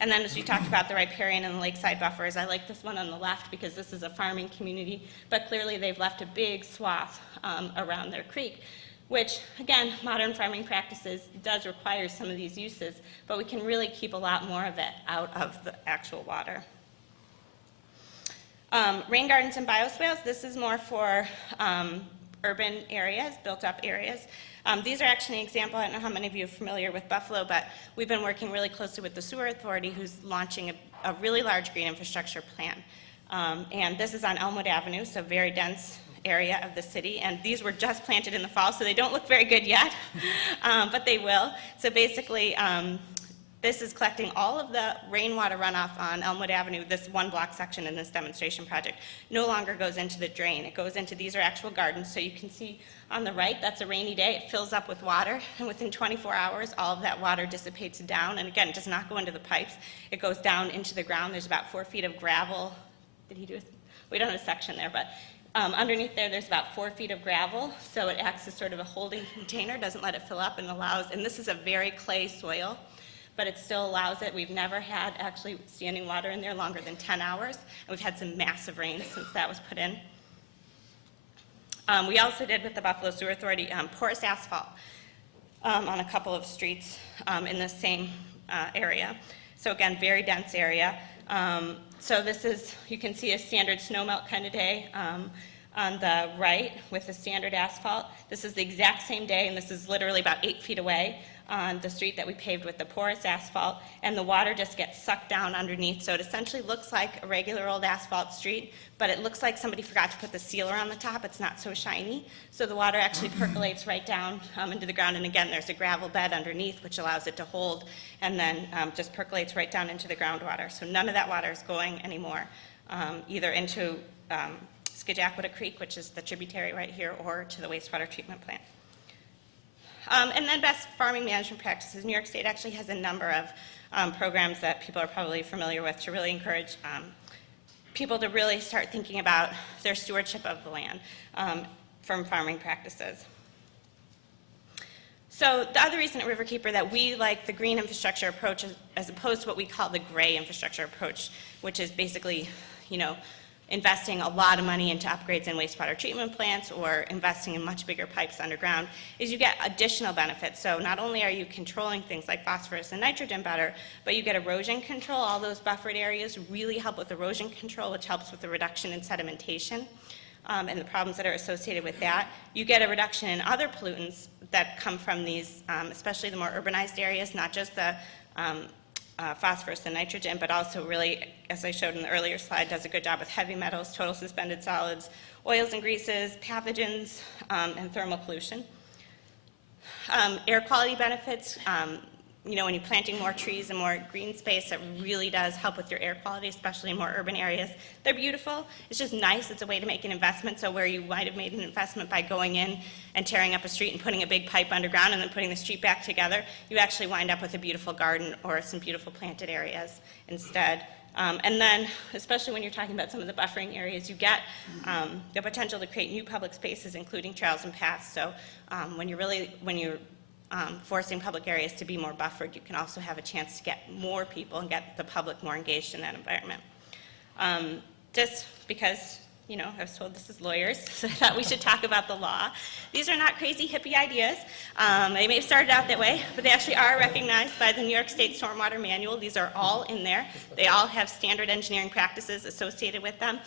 And then as we talked about the riparian and the lakeside buffers, I like this one on the left because this is a farming community, but clearly they've left a big swath around their creek, which, again, modern farming practices does require some of these uses, but we can really keep a lot more of it out of the actual water. Rain gardens and bioswales, this is more for urban areas, built-up areas. These are actually an example. I don't know how many of you are familiar with Buffalo, but we've been working really closely with the Sewer Authority, who's launching a really large green infrastructure plan. And this is on Elmwood Avenue, so very dense area of the city, and these were just planted in the fall, so they don't look very good yet, but they will. So basically, this is collecting all of the rainwater runoff on Elmwood Avenue. This one block section in this demonstration project no longer goes into the drain. It goes into, these are actual gardens, so you can see on the right, that's a rainy day. It fills up with water, and within 24 hours, all of that water dissipates down, and again, it does not go into the pipes. It goes down into the ground. There's about 4 feet of gravel. Did he do it? We don't have a section there, but underneath there's about 4 feet of gravel, so it acts as sort of a holding container, doesn't let it fill up, and allows, and this is a very clay soil, but it still allows it. We've never had actually standing water in there longer than 10 hours, and we've had some massive rain since that was put in. We also did with the Buffalo Sewer Authority porous asphalt on a couple of streets in the same area. So again, very dense area. So this is, you can see a standard snowmelt kind of day on the right with the standard asphalt. This is the exact same day, and this is literally about 8 feet away on the street that we paved with the porous asphalt, and the water just gets sucked down underneath. So it essentially looks like a regular old asphalt street, but it looks like somebody forgot to put the sealer on the top. It's not so shiny. So the water actually percolates right down into the ground, and again, there's a gravel bed underneath which allows it to hold, and then just percolates right down into the groundwater. So none of that water is going anymore, either into Scajaquada Creek, which is the tributary right here, or to the wastewater treatment plant. And then best farming management practices. New York State actually has a number of programs that people are probably familiar with to really encourage people to really start thinking about their stewardship of the land from farming practices. So the other reason at Riverkeeper that we like the green infrastructure approach as opposed to what we call the gray infrastructure approach, which is basically, investing a lot of money into upgrades in wastewater treatment plants or investing in much bigger pipes underground, is you get additional benefits. So not only are you controlling things like phosphorus and nitrogen better, but you get erosion control. All those buffered areas really help with erosion control, which helps with the reduction in sedimentation and the problems that are associated with that. You get a reduction in other pollutants that come from these, especially the more urbanized areas, not just the phosphorus and nitrogen, but also really, as I showed in the earlier slide, does a good job with heavy metals, total suspended solids, oils and greases, pathogens, and thermal pollution. Air quality benefits, when you're planting more trees and more green space, it really does help with your air quality, especially in more urban areas. They're beautiful. It's just nice. It's a way to make an investment. So where you might have made an investment by going in and tearing up a street and putting a big pipe underground and then putting the street back together, you actually wind up with a beautiful garden or some beautiful planted areas instead. And then, especially when you're talking about some of the buffering areas, you get the potential to create new public spaces, including trails and paths. So when you're forcing public areas to be more buffered, you can also have a chance to get more people and get the public more engaged in that environment. Just because, you know, I was told this is lawyers, so I thought we should talk about the law. These are not crazy hippie ideas. They may have started out that way, but they actually are recognized by the New York State Stormwater Manual. These are all in there. They all have standard engineering practices associated with them.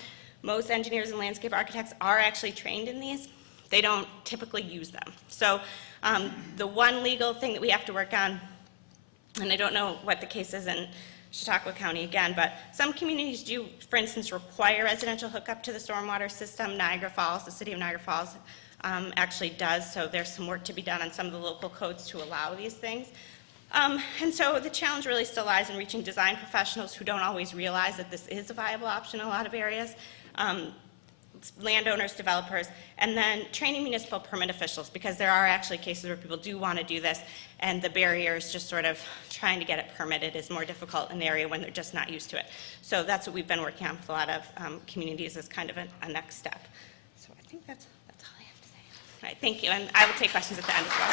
Most engineers and landscape architects are actually trained in these. They don't typically use them. So the one legal thing that we have to work on, and I don't know what the case is in Chautauqua County again, but some communities do, for instance, require residential hookup to the stormwater system. Niagara Falls, the city of Niagara Falls, actually does, so there's some work to be done on some of the local codes to allow these things. And so the challenge really still lies in reaching design professionals who don't always realize that this is a viable option in a lot of areas. Landowners, developers, and then training municipal permit officials, because there are actually cases where people do want to do this, and the barriers just sort of trying to get it permitted is more difficult in the area when they're just not used to it. So that's what we've been working on with a lot of communities as kind of a next step. So I think that's all I have to say. All right, thank you, and I will take questions at the end as well.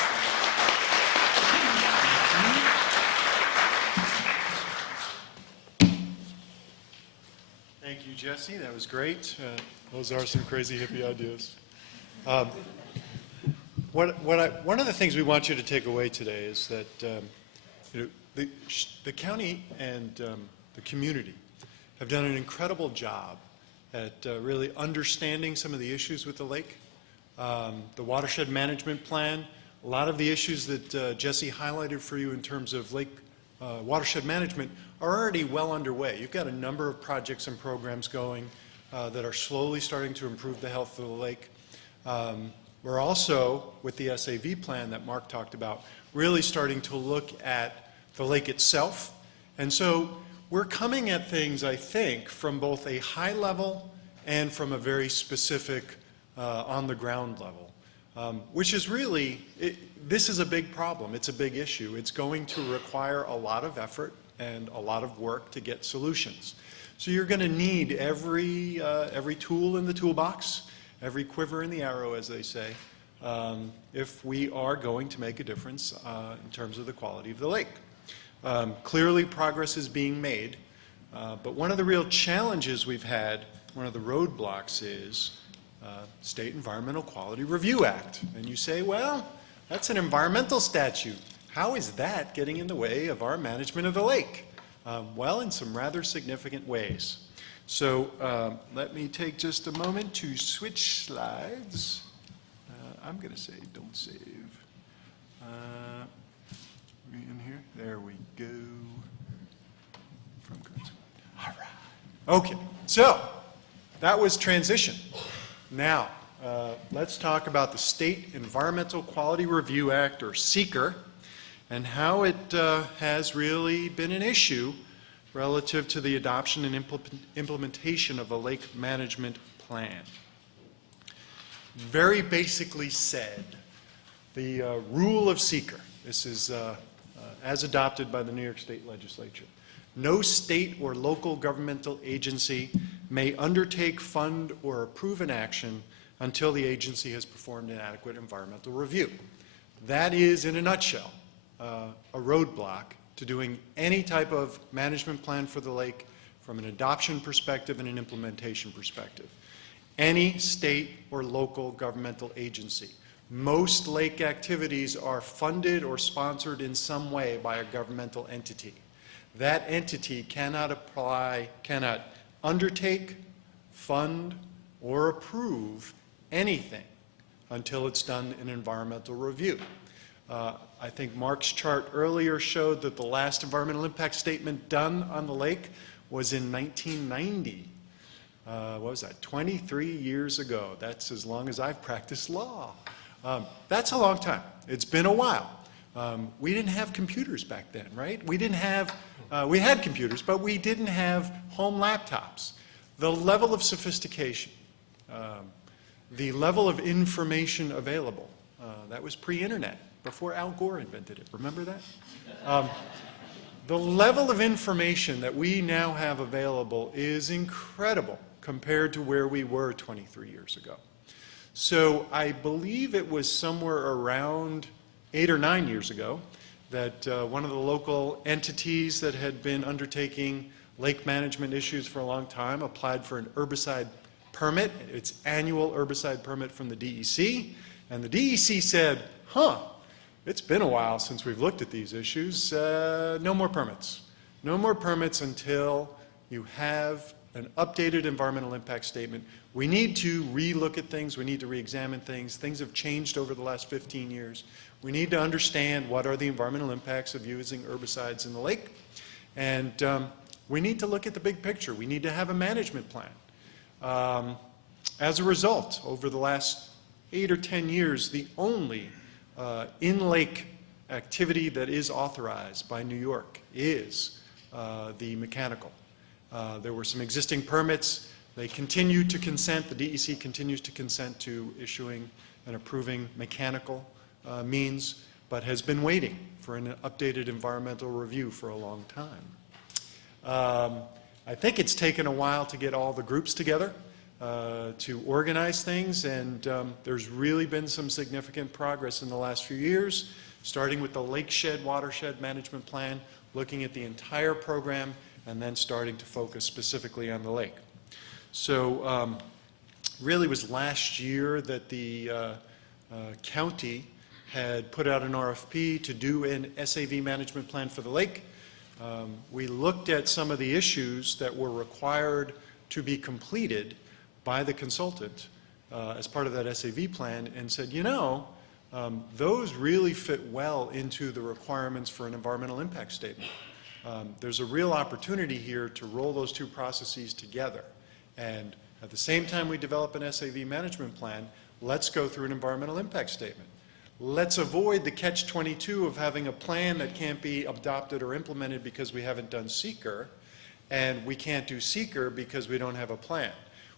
Thank you, Jesse. That was great. Those are some crazy hippie ideas. One of the things we want you to take away today is that you know, the county and the community have done an incredible job at really understanding some of the issues with the lake. The watershed management plan, a lot of the issues that Jesse highlighted for you in terms of lake watershed management are already well underway. You've got a number of projects and programs going that are slowly starting to improve the health of the lake. We're also, with the SAV plan that Mark talked about, really starting to look at the lake itself. And so we're coming at things, I think, from both a high level and from a very specific on-the-ground level, which is really, this is a big problem. It's a big issue. It's going to require a lot of effort and a lot of work to get solutions. So you're going to need every tool in the toolbox, every quiver in the arrow, as they say, if we are going to make a difference in terms of the quality of the lake. Clearly, progress is being made, but one of the real challenges we've had, one of the roadblocks is State Environmental Quality Review Act. And you say, well, that's an environmental statute. How is that getting in the way of our management of the lake? Well, in some rather significant ways. So let me take just a moment to switch slides. I'm going to say don't save. In here, there we go. All right. Okay, so that was transition. Now, let's talk about the State Environmental Quality Review Act, or SEQR, and how it has really been an issue relative to the adoption and implementation of a lake management plan. Very basically said, the rule of SEQR, this is as adopted by the New York State Legislature. No state or local governmental agency may undertake, fund, or approve an action until the agency has performed an adequate environmental review. That is, in a nutshell, a roadblock to doing any type of management plan for the lake from an adoption perspective and an implementation perspective. Any state or local governmental agency. Most lake activities are funded or sponsored in some way by a governmental entity. That entity cannot undertake, fund, or approve anything until it's done an environmental review. I think Mark's chart earlier showed that the last environmental impact statement done on the lake was in 1990. What was that, 23 years ago. That's as long as I've practiced law. That's a long time. It's been a while. We didn't have computers back then, right? We didn't have, we had computers, but we didn't have home laptops. The level of sophistication, the level of information available, that was pre-internet, before Al Gore invented it. Remember that? The level of information that we now have available is incredible compared to where we were 23 years ago. So I believe it was somewhere around 8 or 9 years ago that one of the local entities that had been undertaking lake management issues for a long time applied for an herbicide permit, its annual herbicide permit from the DEC, and the DEC said, it's been a while since we've looked at these issues, no more permits. No more permits until you have an updated environmental impact statement. We need to re-look at things, we need to re-examine things. Things have changed over the last 15 years. We need to understand what are the environmental impacts of using herbicides in the lake. And we need to look at the big picture. We need to have a management plan. As a result, over the last 8 or 10 years, the only in-lake activity that is authorized by New York is the mechanical. There were some existing permits. They continue to consent. The DEC continues to consent to issuing and approving mechanical means, but has been waiting for an updated environmental review for a long time. I think it's taken a while to get all the groups together to organize things, and there's really been some significant progress in the last few years, starting with the Watershed Management Plan, looking at the entire program, and then starting to focus specifically on the lake. So really was last year that the county had put out an RFP to do an SAV management plan for the lake. We looked at some of the issues that were required to be completed by the consultant as part of that SAV plan and said, those really fit well into the requirements for an environmental impact statement. There's a real opportunity here to roll those two processes together. And at the same time we develop an SAV management plan, let's go through an environmental impact statement. Let's avoid the catch-22 of having a plan that can't be adopted or implemented because we haven't done SEQR, and we can't do SEQR because we don't have a plan.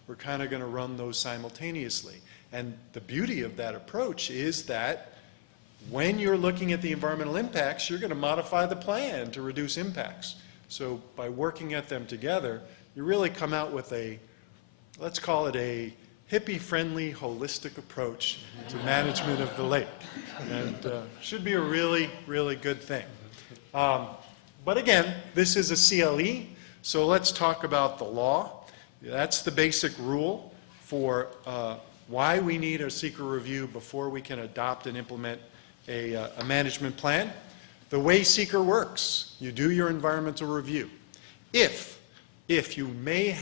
We're kind of going to run those simultaneously. And the beauty of that approach is that when you're looking at the environmental impacts, you're going to modify the plan to reduce impacts. So by working at them together, you really come out with a, let's call it a hippie-friendly, holistic approach to management of the lake. And should be a really, really good thing. But again, this is a CLE, so let's talk about the law. That's the basic rule for why we need a SEQR review before we can adopt and implement a management plan. The way SEQR works, you do your environmental review. If you may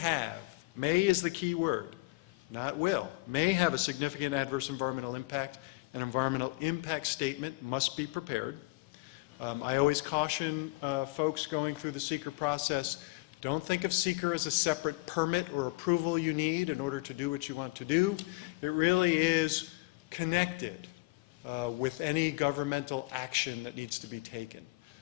is the key word, not will, may have a significant adverse environmental impact, an environmental impact statement must be prepared. I always caution folks going through the SEQR process, don't think of SEQR as a separate permit or approval you need in order to do what you want to do. It really is connected with any governmental action that needs to be taken.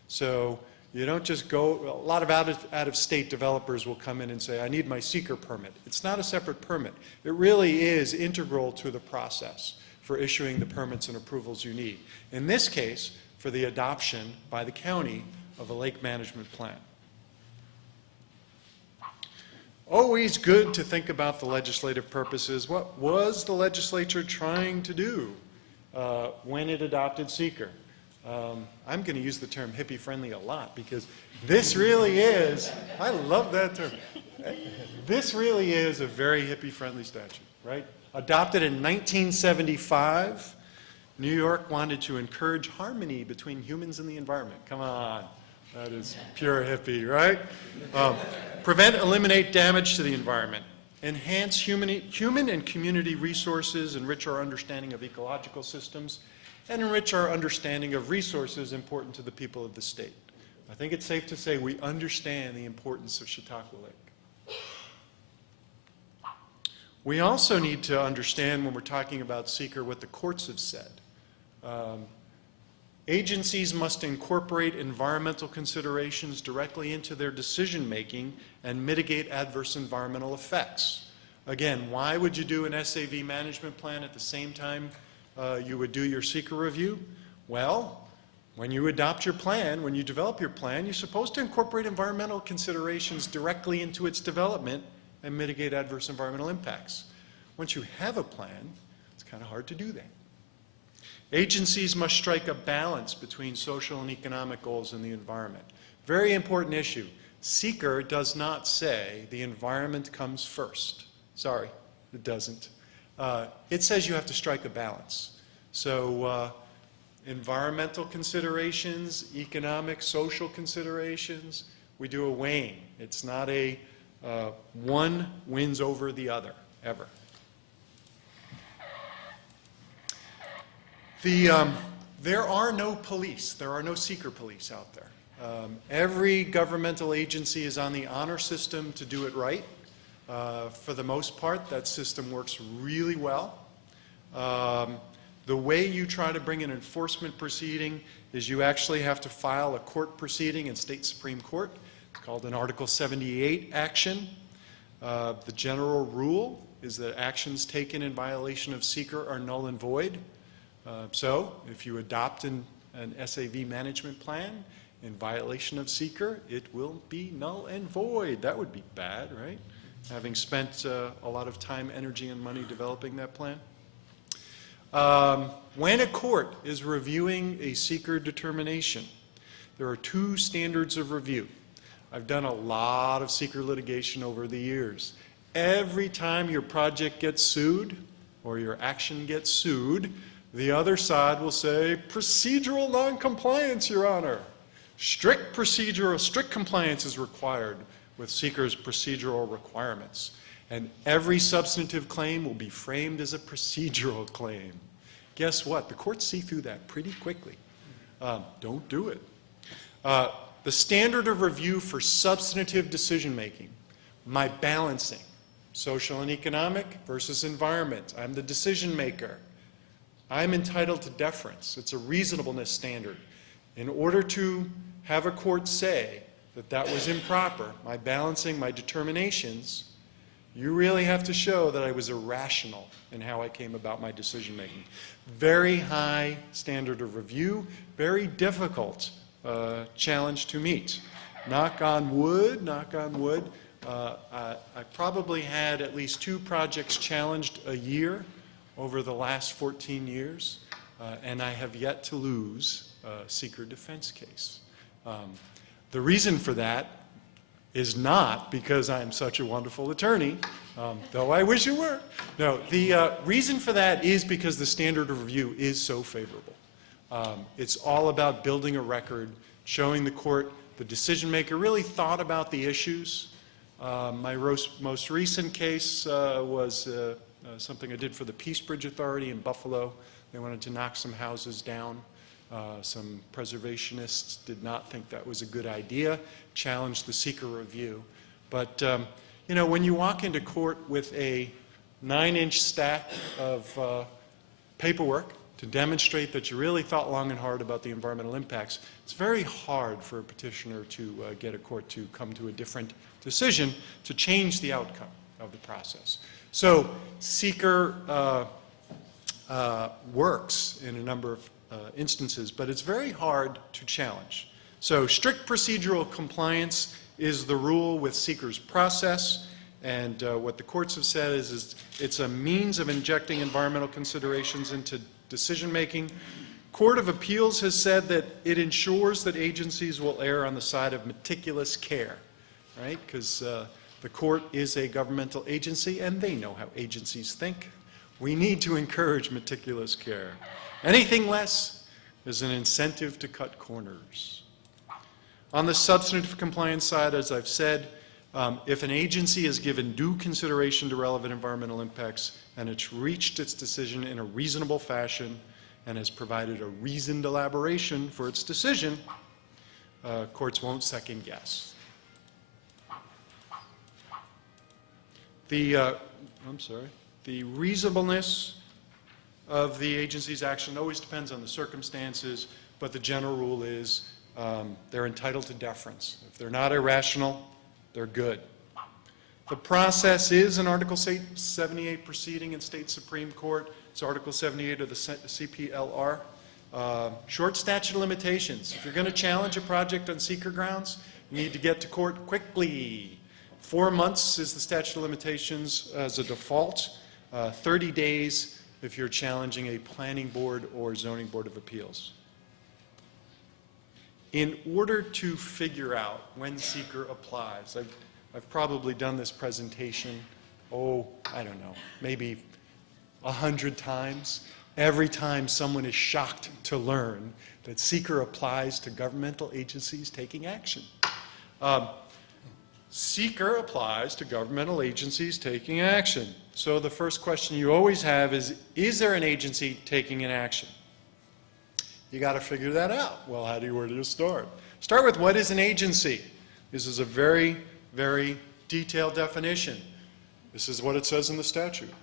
So you don't just go, a lot of out-of-state developers will come in and say, I need my SEQR permit. It's not a separate permit. It really is integral to the process for issuing the permits and approvals you need. In this case, for the adoption by the county of a lake management plan. Always good to think about the legislative purposes. What was the legislature trying to do when it adopted SEQR? I'm going to use the term hippie-friendly a lot because this really is, I love that term. This really is a very hippie-friendly statute, right? Adopted in 1975, New York wanted to encourage harmony between humans and the environment. Come on. That is pure hippie, right? Prevent, eliminate damage to the environment. Enhance human and community resources, enrich our understanding of ecological systems, and enrich our understanding of resources important to the people of the state. I think it's safe to say we understand the importance of Chautauqua Lake. We also need to understand when we're talking about SEQR what the courts have said. Agencies must incorporate environmental considerations directly into their decision-making and mitigate adverse environmental effects. Again, why would you do an SAV management plan at the same time you would do your SEQR review? Well, when you adopt your plan, when you develop your plan, you're supposed to incorporate environmental considerations directly into its development and mitigate adverse environmental impacts. Once you have a plan, it's kind of hard to do that. Agencies must strike a balance between social and economic goals in the environment. Very important issue. SEQR does not say the environment comes first. Sorry, it doesn't. It says you have to strike a balance. So environmental considerations, economic, social considerations, we do a weighing. It's not a one wins over the other, ever. There are no police. There are no SEQR police out there. Every governmental agency is on the honor system to do it right. For the most part, that system works really well. The way you try to bring an enforcement proceeding is you actually have to file a court proceeding in state Supreme Court. It's called an Article 78 action. The general rule is that actions taken in violation of SEQR are null and void. So if you adopt an SAV management plan in violation of SEQR, it will be null and void. That would be bad, right? Having spent a lot of time, energy, and money developing that plan. When a court is reviewing a SEQR determination, there are two standards of review. I've done a lot of SEQR litigation over the years. Every time your project gets sued or your action gets sued, the other side will say, procedural noncompliance, Your Honor. Strict compliance is required with SEQR's procedural requirements. And every substantive claim will be framed as a procedural claim. Guess what? The courts see through that pretty quickly. Don't do it. The standard of review for substantive decision-making, my balancing, social and economic versus environment. I'm the decision maker. I'm entitled to deference. It's a reasonableness standard. In order to have a court say that that was improper, my balancing, my determinations, you really have to show that I was irrational in how I came about my decision making. Very high standard of review, very difficult challenge to meet. Knock on wood, I probably had at least 2 projects challenged a year over the last 14 years, and I have yet to lose a SEQR defense case. The reason for that is not because I'm such a wonderful attorney, though I wish it were. No, the reason for that is because the standard of review is so favorable. It's all about building a record, showing the court the decision maker really thought about the issues. My most recent case was something I did for the Peace Bridge Authority in Buffalo. They wanted to knock some houses down. Some preservationists did not think that was a good idea, challenged the SEQR review. But you know, when you walk into court with a 9-inch stack of paperwork to demonstrate that you really thought long and hard about the environmental impacts, it's very hard for a petitioner to get a court to come to a different decision to change the outcome of the process. So SEQR works in a number of instances, but it's very hard to challenge. So strict procedural compliance is the rule with SEQR's process, and what the courts have said is it's a means of injecting environmental considerations into decision making. Court of Appeals has said that it ensures that agencies will err on the side of meticulous care, right? Because the court is a governmental agency and they know how agencies think. We need to encourage meticulous care. Anything less is an incentive to cut corners. On the substantive compliance side, as I've said, if an agency has given due consideration to relevant environmental impacts and it's reached its decision in a reasonable fashion and has provided a reasoned elaboration for its decision, courts won't second guess. The reasonableness of the agency's action always depends on the circumstances, but the general rule is they're entitled to deference. If they're not irrational, they're good. The process is an Article 78 proceeding in state Supreme Court. It's Article 78 of the CPLR. Short statute of limitations. If you're going to challenge a project on SEQR grounds, you need to get to court quickly. 4 months is the statute of limitations as a default. 30 days if you're challenging a planning board or zoning board of appeals. In order to figure out when SEQR applies, I've probably done this presentation, I don't know, maybe 100 times. Every time someone is shocked to learn that SEQR applies to governmental agencies taking action. SEQR applies to governmental agencies taking action. So the first question you always have is there an agency taking an action? You got to figure that out. Well, where do you start? Start with what is an agency? This is a very, very detailed definition. This is what it says in the statute.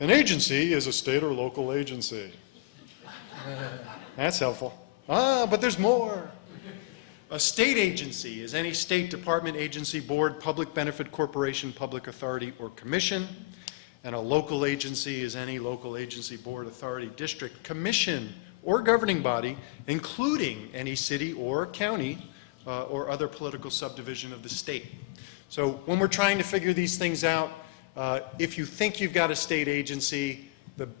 An agency is a state or local agency. That's helpful. But there's more. A state agency is any state, department, agency, board, public benefit corporation, public authority, or commission. And a local agency is any local agency, board, authority, district, commission, or governing body, including any city or county or other political subdivision of the state. So when we're trying to figure these things out, if you think you've got a state agency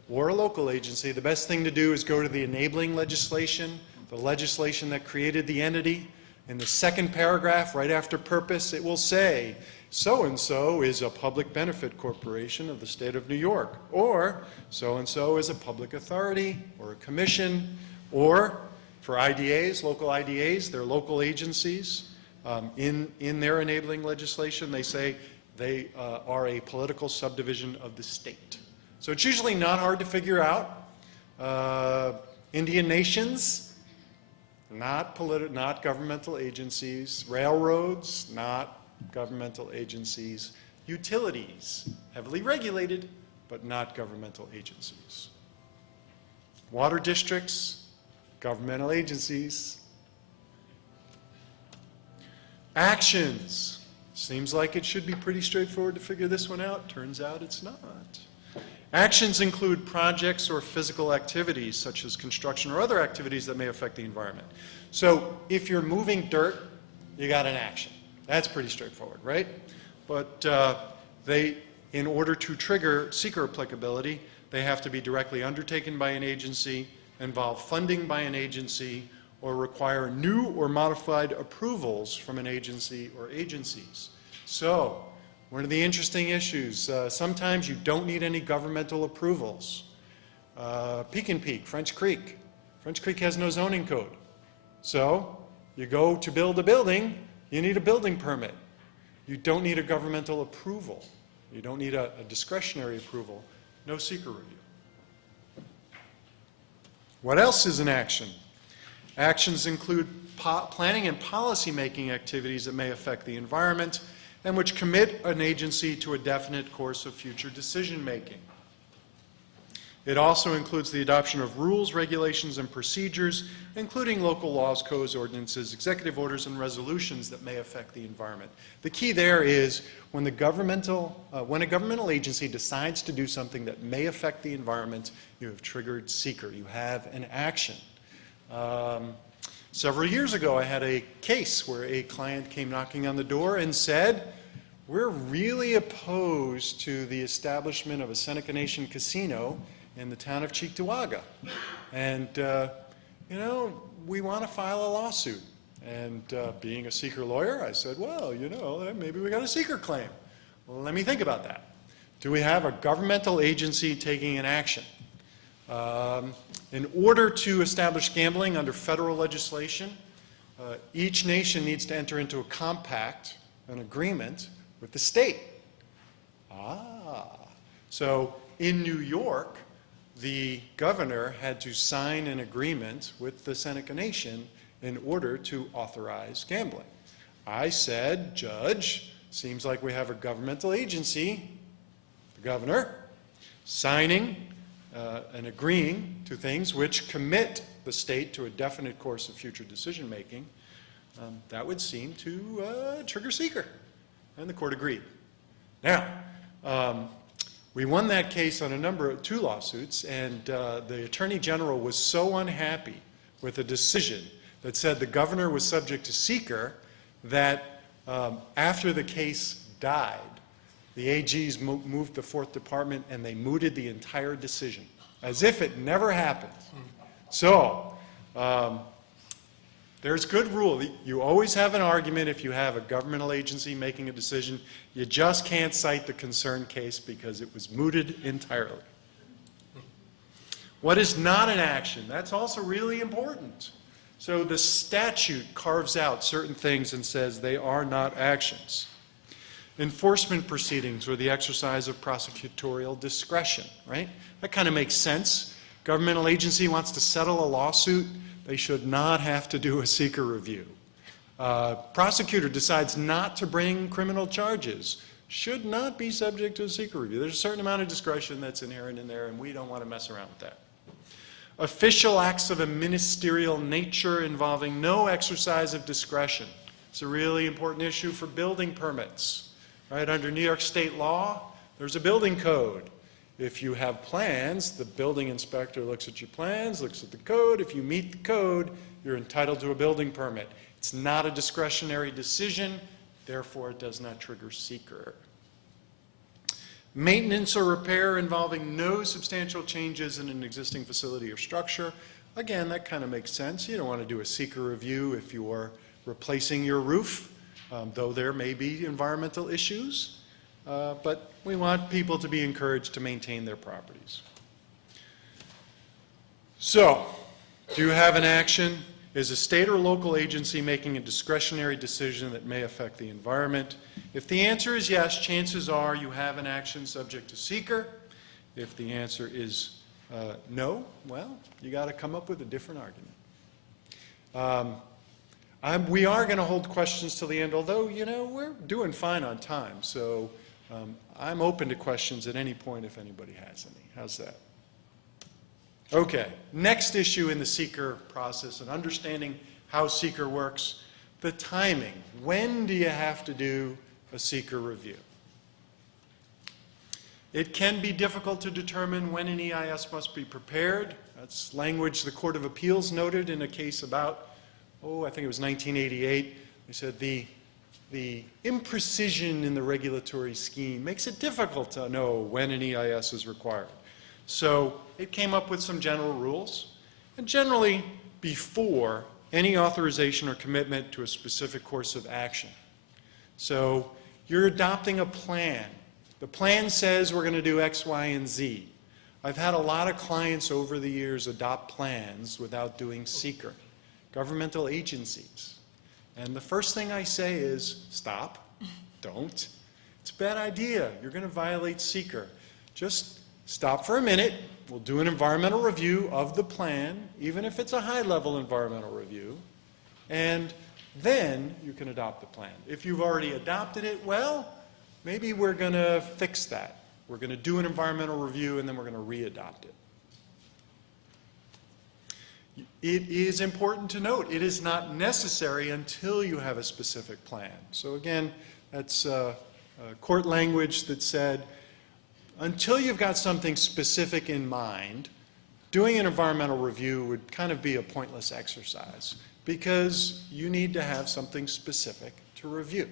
or a local agency, the best thing to do is go to the enabling legislation, the legislation that created the entity. In the second paragraph, right after purpose, it will say, so-and-so is a public benefit corporation of the state of New York, or so-and-so is a public authority or a commission, or for IDAs, local IDAs, they're local agencies. In their enabling legislation, they say they are a political subdivision of the state. So it's usually not hard to figure out. Indian nations, not governmental agencies. Railroads, not governmental agencies. Utilities, heavily regulated, but not governmental agencies. Water districts, governmental agencies. Actions. Seems like it should be pretty straightforward to figure this one out. Turns out it's not. Actions include projects or physical activities, such as construction or other activities that may affect the environment. So if you're moving dirt, you got an action. That's pretty straightforward, right? But in order to trigger SEQR applicability, they have to be directly undertaken by an agency, involve funding by an agency, or require new or modified approvals from an agency or agencies. So, one of the interesting issues, sometimes you don't need any governmental approvals. Peak, French Creek. French Creek has no zoning code. So, you go to build a building, you need a building permit. You don't need a governmental approval. You don't need a discretionary approval. No SEQR review. What else is an action? Actions include planning and policy-making activities that may affect the environment and which commit an agency to a definite course of future decision-making. It also includes the adoption of rules, regulations, and procedures, including local laws, codes, ordinances, executive orders, and resolutions that may affect the environment. The key there is when a governmental agency decides to do something that may affect the environment, you have triggered SEQR. You have an action. Several years ago, I had a case where a client came knocking on the door and said, we're really opposed to the establishment of a Seneca Nation casino in the town of Chautauqua. And, we want to file a lawsuit. And being a SEQR lawyer, I said, well, maybe we got a SEQR claim. Well, let me think about that. Do we have a governmental agency taking an action? In order to establish gambling under federal legislation, each nation needs to enter into a compact, an agreement, with the state. So in New York, the governor had to sign an agreement with the Seneca Nation in order to authorize gambling. I said, Judge, seems like we have a governmental agency, the governor, signing and agreeing to things which commit the state to a definite course of future decision-making. That would seem to trigger SEQR. And the court agreed. Now, we won that case on two lawsuits, and the Attorney General was so unhappy with a decision that said the governor was subject to SEQR that after the case died, the AGs moved the Fourth Department and they mooted the entire decision. as if it never happened. So, there's good rule. You always have an argument if you have a governmental agency making a decision. You just can't cite the concern case because it was mooted entirely. What is not an action? That's also really important. So the statute carves out certain things and says they are not actions. Enforcement proceedings or the exercise of prosecutorial discretion, right? That kind of makes sense. Governmental agency wants to settle a lawsuit, they should not have to do a SEQR review. Prosecutor decides not to bring criminal charges, should not be subject to a SEQR review. There's a certain amount of discretion that's inherent in there, and we don't want to mess around with that. Official acts of a ministerial nature involving no exercise of discretion. It's a really important issue for building permits. Right? Under New York state law, there's a building code. If you have plans, the building inspector looks at your plans, looks at the code. If you meet the code, you're entitled to a building permit. It's not a discretionary decision, therefore it does not trigger SEQR. Maintenance or repair involving no substantial changes in an existing facility or structure. Again, that kind of makes sense. You don't want to do a SEQR review if you are replacing your roof, though there may be environmental issues. But we want people to be encouraged to maintain their properties. So, do you have an action? Is a state or local agency making a discretionary decision that may affect the environment? If the answer is yes, chances are you have an action subject to SEQR. If the answer is no, well, you got to come up with a different argument. We are going to hold questions till the end, although, you know, we're doing fine on time. So I'm open to questions at any point if anybody has any. How's that? Okay, next issue in the SEQR process and understanding how SEQR works, the timing. When do you have to do a SEQR review? It can be difficult to determine when an EIS must be prepared. That's language the Court of Appeals noted in a case about, I think it was 1988. They said the imprecision in the regulatory scheme makes it difficult to know when an EIS is required. So it came up with some general rules, and generally before any authorization or commitment to a specific course of action. So you're adopting a plan. The plan says we're going to do X, Y, and Z. I've had a lot of clients over the years adopt plans without doing SEQR, governmental agencies. And the first thing I say is, stop, don't. It's a bad idea. You're going to violate SEQR. Just stop for a minute. We'll do an environmental review of the plan, even if it's a high-level environmental review, and then you can adopt the plan. If you've already adopted it, well, maybe we're going to fix that. We're going to do an environmental review, and then we're going to re-adopt it. It is important to note, it is not necessary until you have a specific plan. So again, that's court language that said, until you've got something specific in mind, doing an environmental review would kind of be a pointless exercise because you need to have something specific to review.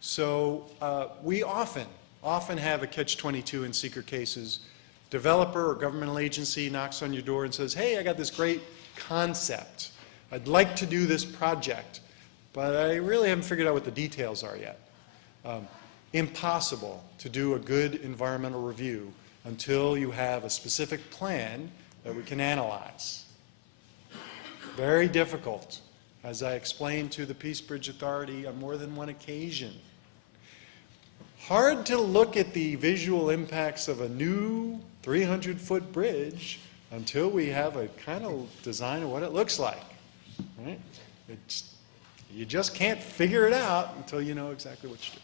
So we often have a catch-22 in SEQR cases. Developer or governmental agency knocks on your door and says, hey, I got this great concept. I'd like to do this project, but I really haven't figured out what the details are yet. Impossible to do a good environmental review until you have a specific plan that we can analyze. Very difficult, as I explained to the Peace Bridge Authority on more than one occasion. Hard to look at the visual impacts of a new 300-foot bridge until we have a kind of design of what it looks like. Right? You just can't figure it out until you know exactly what you do.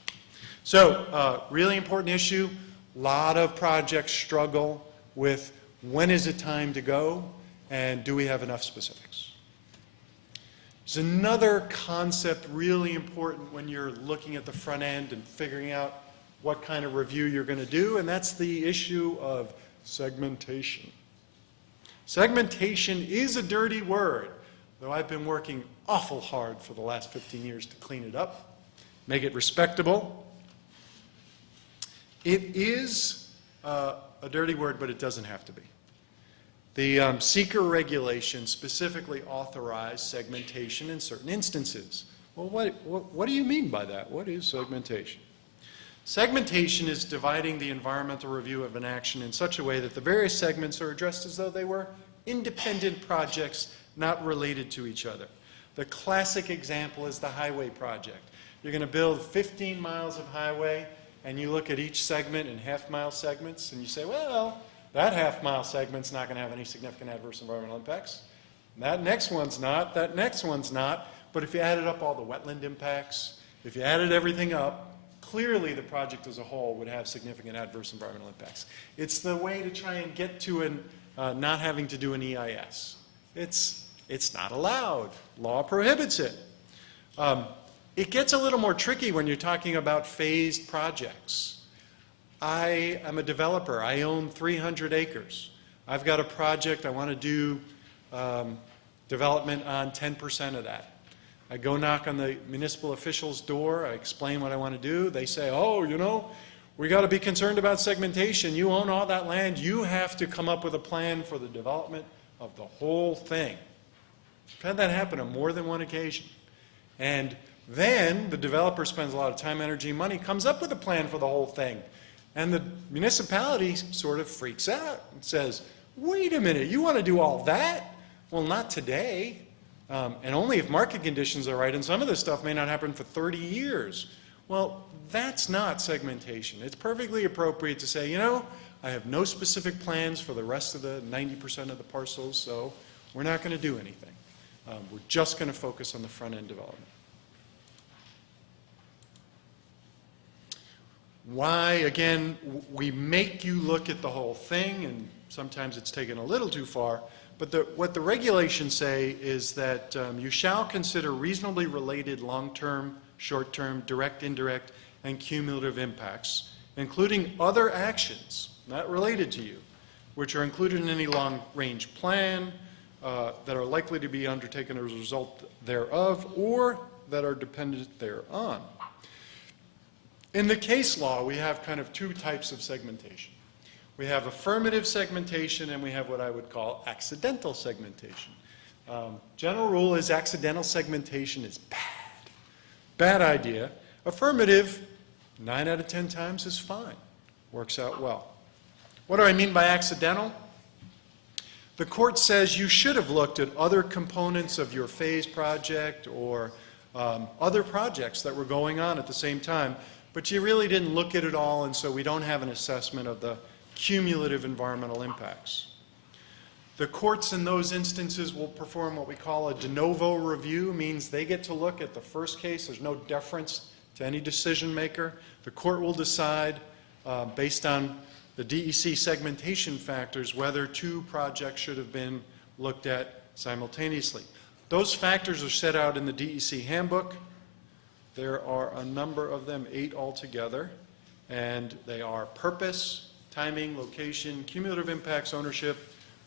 So, really important issue. A lot of projects struggle with when is it time to go and do we have enough specifics. There's another concept really important when you're looking at the front end and figuring out what kind of review you're going to do, and that's the issue of segmentation. Segmentation is a dirty word, though I've been working awful hard for the last 15 years to clean it up, make it respectable. It is a dirty word, but it doesn't have to be. The SEQR regulations specifically authorize segmentation in certain instances. Well, what do you mean by that? What is segmentation? Segmentation is dividing the environmental review of an action in such a way that the various segments are addressed as though they were independent projects not related to each other. The classic example is the highway project. You're going to build 15 miles of highway, and you look at each segment in half-mile segments, and you say, well, that half-mile segment's not going to have any significant adverse environmental impacts. That next one's not, that next one's not. But if you added up all the wetland impacts, if you added everything up, clearly the project as a whole would have significant adverse environmental impacts. It's the way to try and get to not having to do an EIS. It's not allowed. Law prohibits it. It gets a little more tricky when you're talking about phased projects. I am a developer. I own 300 acres. I've got a project. I want to do development on 10% of that. I go knock on the municipal official's door. I explain what I want to do. They say, oh, you know, we got to be concerned about segmentation. You own all that land. You have to come up with a plan for the development of the whole thing. I've had that happen on more than one occasion. And then the developer spends a lot of time, energy, money, comes up with a plan for the whole thing. And the municipality sort of freaks out and says, wait a minute, you want to do all that? Well, not today. And only if market conditions are right, and some of this stuff may not happen for 30 years. Well, that's not segmentation. It's perfectly appropriate to say, you know, I have no specific plans for the rest of the 90% of the parcels, so we're not going to do anything. We're just going to focus on the front-end development. Why, again, we make you look at the whole thing, and sometimes it's taken a little too far, but what the regulations say is that you shall consider reasonably related long-term, short-term, direct, indirect, and cumulative impacts, including other actions not related to you, which are included in any long-range plan that are likely to be undertaken as a result thereof, or that are dependent thereon. In the case law, we have kind of two types of segmentation. We have affirmative segmentation, and we have what I would call accidental segmentation. General rule is accidental segmentation is bad. Bad idea. Affirmative, 9 out of 10 times is fine. Works out well. What do I mean by accidental? The court says you should have looked at other components of your phase project or other projects that were going on at the same time, but you really didn't look at it all, and so we don't have an assessment of the cumulative environmental impacts. The courts in those instances will perform what we call a de novo review, means they get to look at the first case. There's no deference to any decision maker. The court will decide, based on the DEC segmentation factors, whether two projects should have been looked at simultaneously. Those factors are set out in the DEC handbook. There are a number of them, 8 altogether, and they are purpose, timing, location, cumulative impacts, ownership,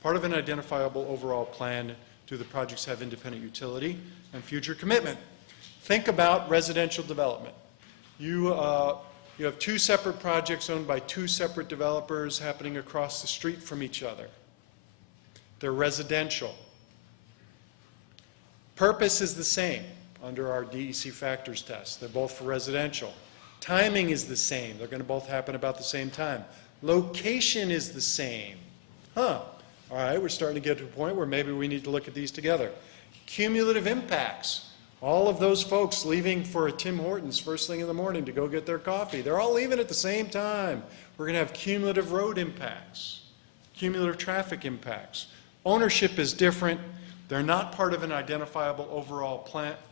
part of an identifiable overall plan, do the projects have independent utility, and future commitment. Think about residential development. You have 2 separate projects owned by 2 separate developers happening across the street from each other. They're residential. Purpose is the same under our DEC factors test. They're both for residential. Timing is the same. They're going to both happen about the same time. Location is the same. All right, we're starting to get to a point where maybe we need to look at these together. Cumulative impacts. All of those folks leaving for a Tim Hortons first thing in the morning to go get their coffee, they're all leaving at the same time. We're going to have cumulative road impacts, cumulative traffic impacts. Ownership is different. They're not part of an identifiable overall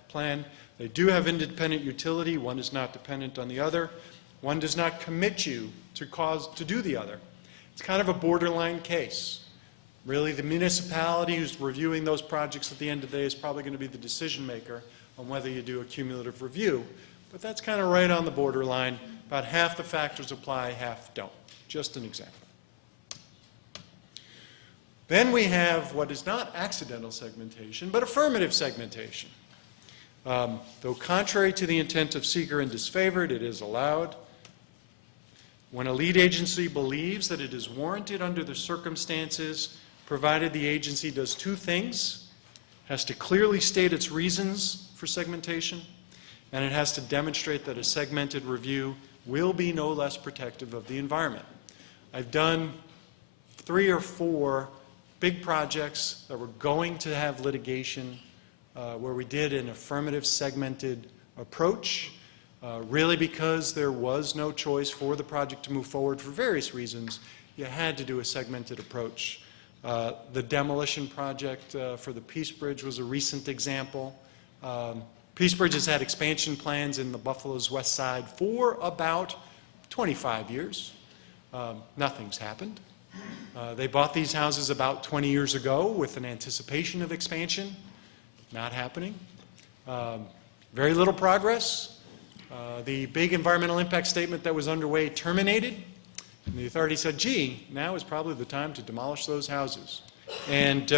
plan. They do have independent utility. One is not dependent on the other. One does not commit you to do the other. It's kind of a borderline case. Really, the municipality who's reviewing those projects at the end of the day is probably going to be the decision maker on whether you do a cumulative review. But that's kind of right on the borderline. About half the factors apply, half don't. Just an example. Then we have what is not accidental segmentation, but affirmative segmentation. Though contrary to the intent of seeker and disfavored, it is allowed. When a lead agency believes that it is warranted under the circumstances provided the agency does two things: has to clearly state its reasons for segmentation, and it has to demonstrate that a segmented review will be no less protective of the environment. I've done 3 or 4 big projects that were going to have litigation where we did an affirmative segmented approach, really because there was no choice for the project to move forward for various reasons. You had to do a segmented approach. The demolition project for the Peace Bridge was a recent example. Peace Bridge has had expansion plans in the Buffalo's west side for about 25 years. Nothing's happened. They bought these houses about 20 years ago with an anticipation of expansion. Not happening. Very little progress. The big environmental impact statement that was underway terminated. And the authority said, gee, now is probably the time to demolish those houses. And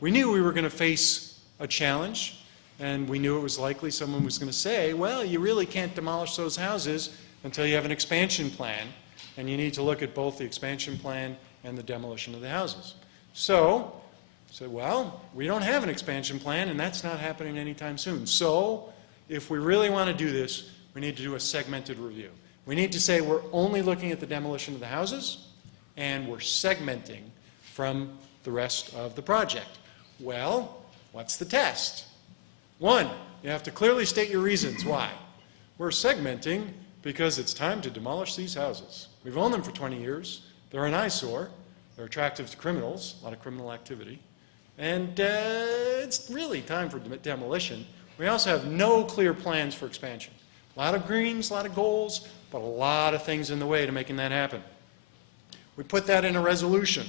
we knew we were going to face a challenge, and we knew it was likely someone was going to say, well, you really can't demolish those houses until you have an expansion plan, and you need to look at both the expansion plan and the demolition of the houses. So I said, well, we don't have an expansion plan, and that's not happening anytime soon. So if we really want to do this, we need to do a segmented review. We need to say we're only looking at the demolition of the houses, and we're segmenting from the rest of the project. Well, what's the test? 1, you have to clearly state your reasons why. We're segmenting because it's time to demolish these houses. We've owned them for 20 years. They're an eyesore. They're attractive to criminals, a lot of criminal activity. And it's really time for demolition. We also have no clear plans for expansion. A lot of greens, a lot of goals, but a lot of things in the way to making that happen. We put that in a resolution.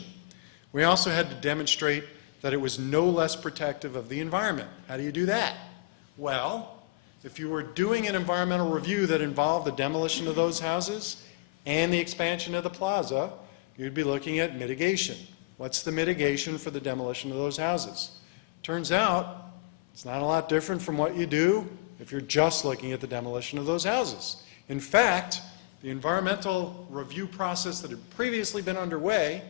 We also had to demonstrate that it was no less protective of the environment. How do you do that? Well, if you were doing an environmental review that involved the demolition of those houses and the expansion of the plaza, you'd be looking at mitigation. What's the mitigation for the demolition of those houses? Turns out, it's not a lot different from what you do if you're just looking at the demolition of those houses. In fact, the environmental review process that had previously been underway,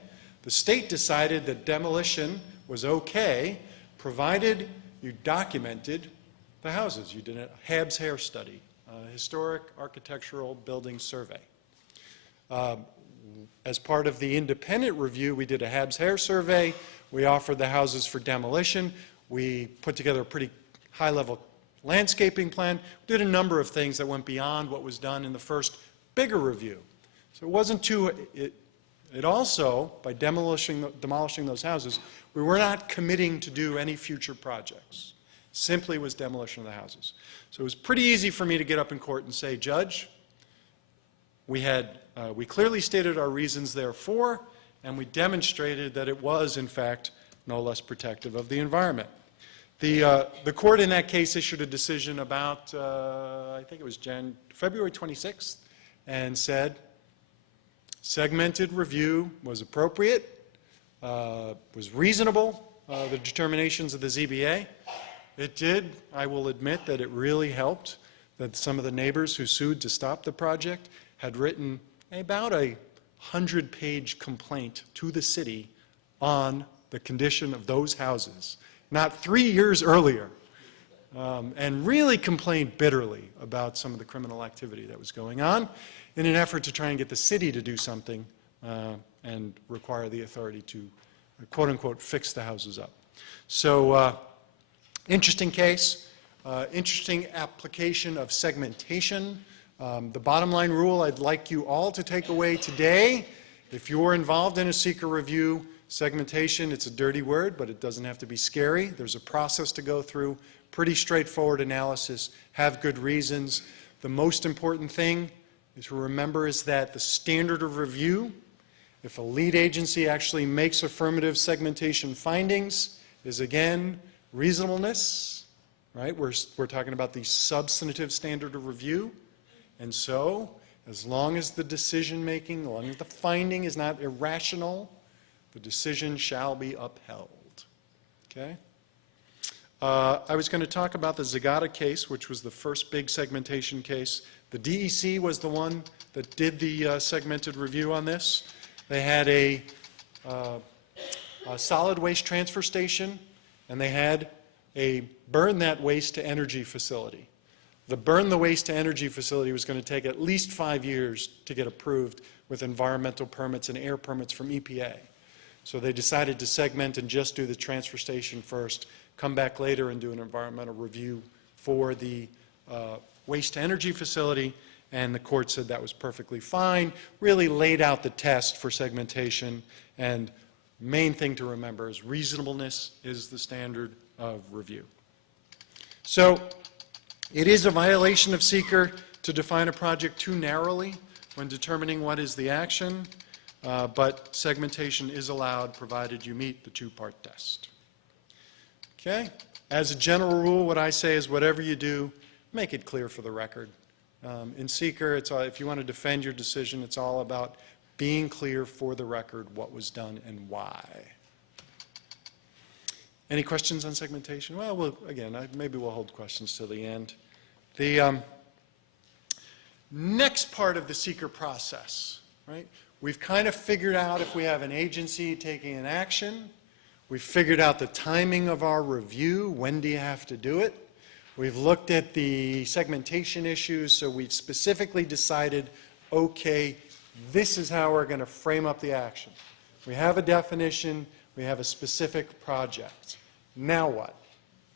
the state decided that demolition was okay, provided you documented the houses. You did a Habs hair study, a historic architectural building survey. As part of the independent review, we did a Habs hair survey. We offered the houses for demolition. We put together a pretty high-level landscaping plan. We did a number of things that went beyond what was done in the first bigger review. So it wasn't too, it also, by demolishing those houses, we were not committing to do any future projects. Simply was demolition of the houses. So it was pretty easy for me to get up in court and say, Judge, we clearly stated our reasons therefore, and we demonstrated that it was, in fact, no less protective of the environment. The court in that case issued a decision about, I think it was February 26th, and said segmented review was appropriate, was reasonable, the determinations of the ZBA. It did, I will admit that it really helped that some of the neighbors who sued to stop the project had written about a 100-page complaint to the city on the condition of those houses, not 3 years earlier, and really complained bitterly about some of the criminal activity that was going on in an effort to try and get the city to do something and require the authority to, quote-unquote, fix the houses up. So, interesting case, interesting application of segmentation. The bottom line rule I'd like you all to take away today, if you're involved in a SEQR review, segmentation, it's a dirty word, but it doesn't have to be scary. There's a process to go through, pretty straightforward analysis, have good reasons. The most important thing to remember is that the standard of review, if a lead agency actually makes affirmative segmentation findings, is again reasonableness, right? We're talking about the substantive standard of review. And so, as long as the decision making, as long as the finding is not irrational, the decision shall be upheld. Okay? I was going to talk about the Zagata case, which was the first big segmentation case. The DEC was the one that did the segmented review on this. They had a solid waste transfer station, and they had a burn that waste to energy facility. The burn the waste to energy facility was going to take at least 5 years to get approved with environmental permits and air permits from EPA. So they decided to segment and just do the transfer station first, come back later and do an environmental review for the waste to energy facility, and the court said that was perfectly fine, really laid out the test for segmentation, and main thing to remember is reasonableness is the standard of review. So it is a violation of SEQR to define a project too narrowly when determining what is the action, but segmentation is allowed provided you meet the two-part test. Okay? As a general rule, what I say is whatever you do, make it clear for the record. In SEQR, if you want to defend your decision, it's all about being clear for the record what was done and why. Any questions on segmentation? Well, again, maybe we'll hold questions till the end. The next part of the SEQR process, right? We've kind of figured out if we have an agency taking an action. We've figured out the timing of our review. When do you have to do it? We've looked at the segmentation issues, so we've specifically decided, okay, this is how we're going to frame up the action. We have a definition. We have a specific project. Now what?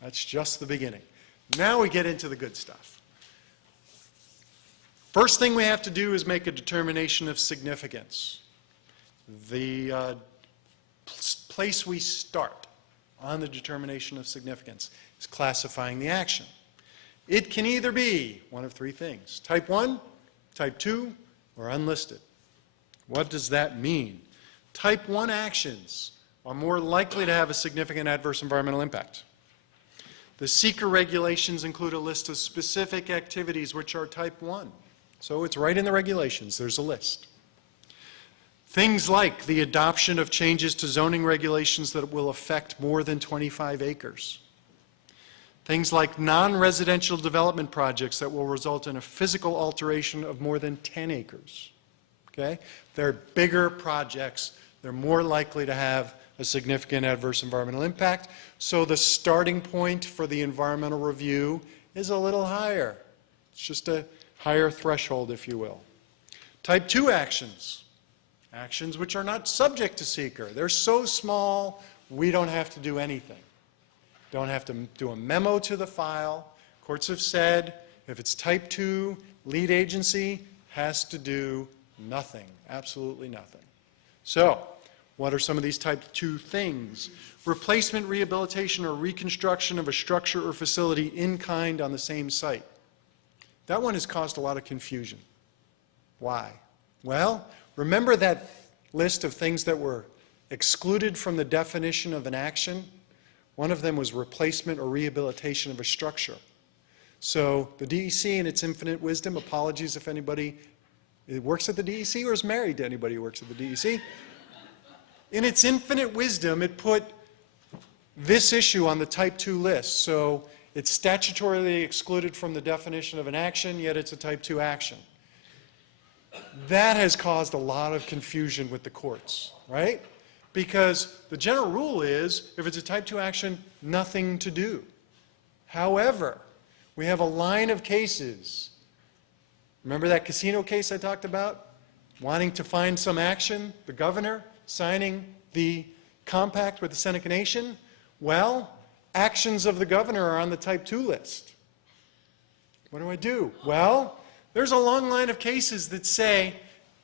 That's just the beginning. Now we get into the good stuff. First thing we have to do is make a determination of significance. The place we start on the determination of significance is classifying the action. It can either be one of three things: type 1, type 2, or unlisted. What does that mean? Type 1 actions are more likely to have a significant adverse environmental impact. The SEQR regulations include a list of specific activities which are type 1. So it's right in the regulations. There's a list. Things like the adoption of changes to zoning regulations that will affect more than 25 acres. Things like non-residential development projects that will result in a physical alteration of more than 10 acres. Okay? They're bigger projects. They're more likely to have a significant adverse environmental impact. So the starting point for the environmental review is a little higher. It's just a higher threshold, if you will. Type 2 actions. Actions which are not subject to SEQR. They're so small, we don't have to do anything. Don't have to do a memo to the file. Courts have said if it's type 2, lead agency has to do nothing, absolutely nothing. So, what are some of these type 2 things? Replacement, rehabilitation, or reconstruction of a structure or facility in kind on the same site. That one has caused a lot of confusion. Why? Well, remember that list of things that were excluded from the definition of an action? One of them was replacement or rehabilitation of a structure. So the DEC, in its infinite wisdom, apologies if anybody works at the DEC or is married to anybody who works at the DEC. In its infinite wisdom, it put this issue on the type 2 list. So it's statutorily excluded from the definition of an action, yet it's a type 2 action. That has caused a lot of confusion with the courts, right? Because the general rule is, if it's a type 2 action, nothing to do. However, we have a line of cases. Remember that casino case I talked about? Wanting to find some action, the governor signing the compact with the Seneca Nation? Well, actions of the governor are on the type 2 list. What do I do? Well, there's a long line of cases that say,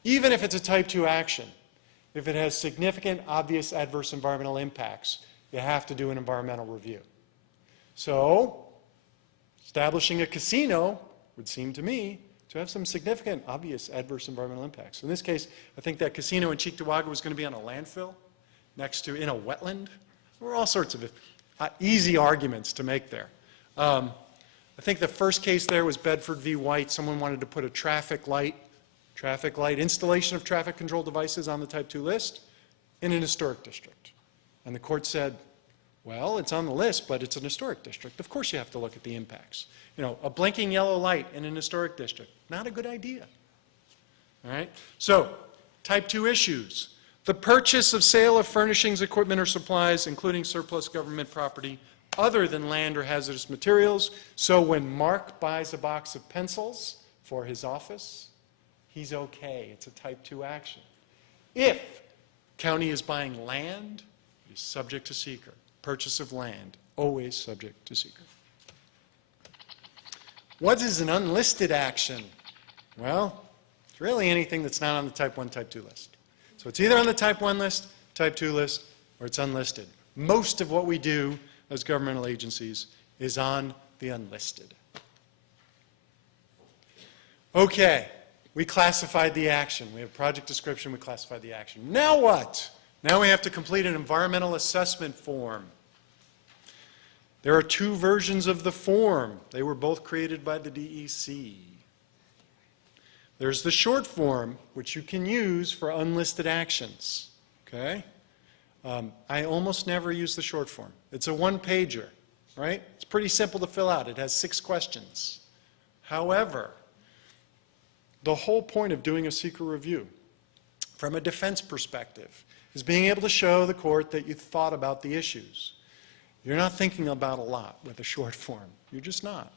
even if it's a type 2 action, if it has significant, obvious adverse environmental impacts, you have to do an environmental review. So, establishing a casino would seem to me to have some significant, obvious adverse environmental impacts. In this case, I think that casino in Chautauqua was going to be on a landfill next to, in a wetland. There were all sorts of easy arguments to make there. I think the first case there was Bedford v. White. Someone wanted to put a traffic light, installation of traffic control devices on the type 2 list in an historic district. And the court said, well, it's on the list, but it's an historic district. Of course you have to look at the impacts. You know, a blinking yellow light in an historic district, not a good idea. All right? So, type 2 issues. The purchase of sale of furnishings, equipment, or supplies, including surplus government property, other than land or hazardous materials. So when Mark buys a box of pencils for his office, he's okay. It's a type 2 action. If county is buying land, it is subject to SEQR. Purchase of land, always subject to SEQR. What is an unlisted action? Well, it's really anything that's not on the type 1, type 2 list. So it's either on the type 1 list, type 2 list, or it's unlisted. Most of what we do as governmental agencies is on the unlisted. Okay, we classified the action. We have project description, we classified the action. Now what? Now we have to complete an environmental assessment form. There are 2 versions of the form. They were both created by the DEC. There's the short form, which you can use for unlisted actions, okay? I almost never use the short form. It's a 1-pager, right? It's pretty simple to fill out. It has 6 questions. However, the whole point of doing a SEQR review, from a defense perspective, is being able to show the court that you thought about the issues. You're not thinking about a lot with a short form. You're just not.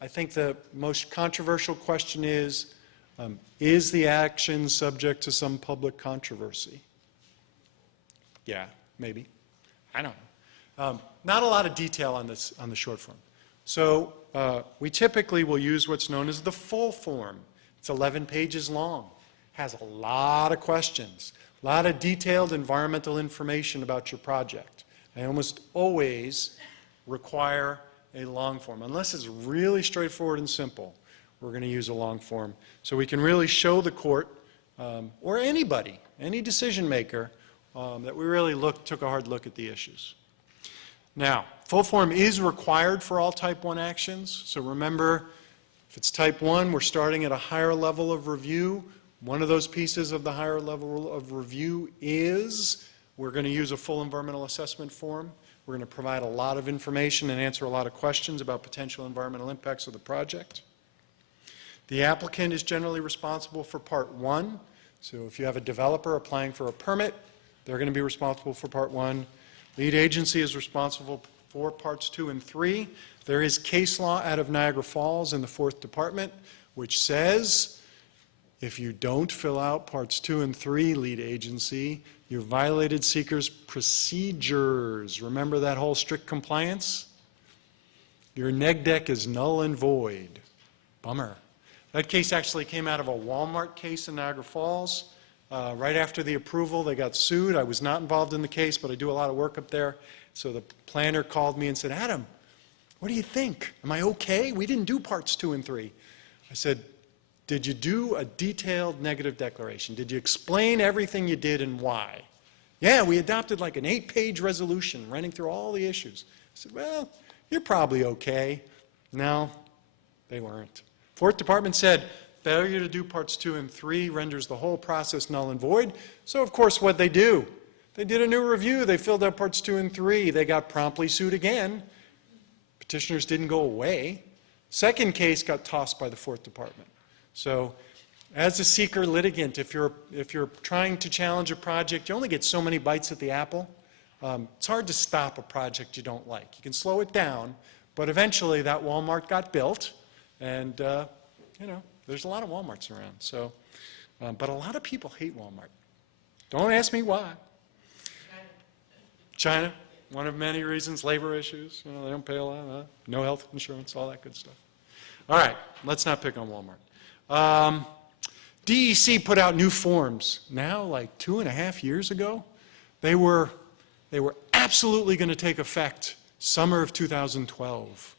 I think the most controversial question is the action subject to some public controversy? Yeah, maybe. I don't know. Not a lot of detail on this on the short form. So we typically will use what's known as the full form. It's 11 pages long, has a lot of questions, a lot of detailed environmental information about your project. I almost always require a long form. Unless it's really straightforward and simple, we're going to use a long form. So we can really show the court, or anybody, any decision maker, that we really took a hard look at the issues. Now, full form is required for all type 1 actions. So remember, if it's type 1, we're starting at a higher level of review. One of those pieces of the higher level of review is we're going to use a full environmental assessment form. We're going to provide a lot of information and answer a lot of questions about potential environmental impacts of the project. The applicant is generally responsible for part 1. So if you have a developer applying for a permit, they're going to be responsible for part 1. Lead agency is responsible for parts 2 and 3. There is case law out of Niagara Falls in the 4th Department, which says if you don't fill out parts 2 and 3, lead agency, you violated SEQR's procedures. Remember that whole strict compliance? Your neg deck is null and void. Bummer. That case actually came out of a Walmart case in Niagara Falls. Right after the approval, they got sued. I was not involved in the case, but I do a lot of work up there. So the planner called me and said, Adam, what do you think? Am I okay? We didn't do parts 2 and 3. I said, did you do a detailed negative declaration? Did you explain everything you did and why? Yeah, we adopted like an 8-page resolution running through all the issues. I said, well, you're probably okay. No, they weren't. 4th Department said, failure to do parts 2 and 3 renders the whole process null and void. So, of course, what'd they do? They did a new review. They filled out parts 2 and 3. They got promptly sued again. Petitioners didn't go away. Second case got tossed by the 4th Department. So, as a SEQR litigant, if you're trying to challenge a project, you only get so many bites at the apple. It's hard to stop a project you don't like. You can slow it down, but eventually that Walmart got built, and there's a lot of Walmarts around. So, but a lot of people hate Walmart. Don't ask me why. China, one of many reasons. Labor issues. They don't pay a lot. No health insurance, all that good stuff. All right, let's not pick on Walmart. DEC put out new forms now, like 2.5 years ago. They were absolutely going to take effect summer of 2012.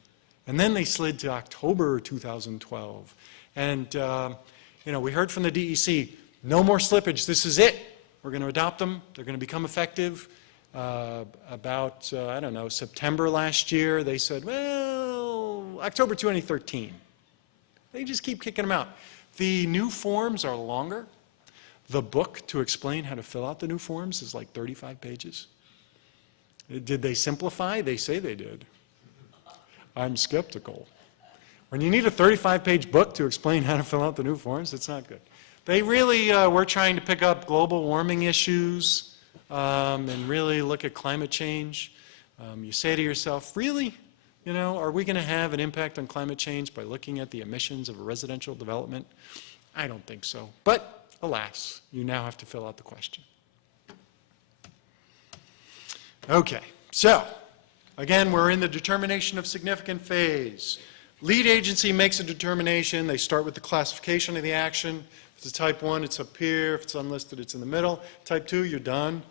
And then they slid to October 2012. And, we heard from the DEC, no more slippage, this is it. We're going to adopt them. They're going to become effective. About September last year, they said, well, October 2013. They just keep kicking them out. The new forms are longer. The book to explain how to fill out the new forms is like 35 pages. Did they simplify? They say they did. I'm skeptical. When you need a 35-page book to explain how to fill out the new forms, it's not good. They really were trying to pick up global warming issues and really look at climate change. You say to yourself, really? You know, are we going to have an impact on climate change by looking at the emissions of a residential development? I don't think so. But alas, you now have to fill out the question. Okay, so again, we're in the determination of significant phase. Lead agency makes a determination. They start with the classification of the action. If it's a type 1, it's up here. If it's unlisted, it's in the middle. Type 2, you're done.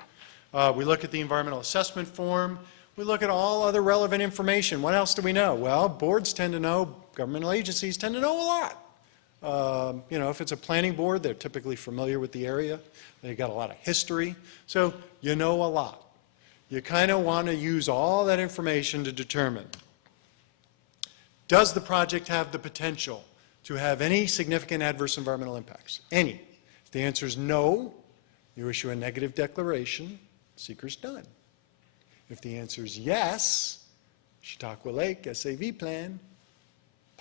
We look at the environmental assessment form. We look at all other relevant information. What else do we know? Well, boards tend to know, governmental agencies tend to know a lot. You know, if it's a planning board, they're typically familiar with the area. They've got a lot of history. So you know a lot. You kind of want to use all that information to determine, does the project have the potential to have any significant adverse environmental impacts? Any. If the answer is no, you issue a negative declaration, seeker's done. If the answer is yes, Chautauqua Lake SAV plan,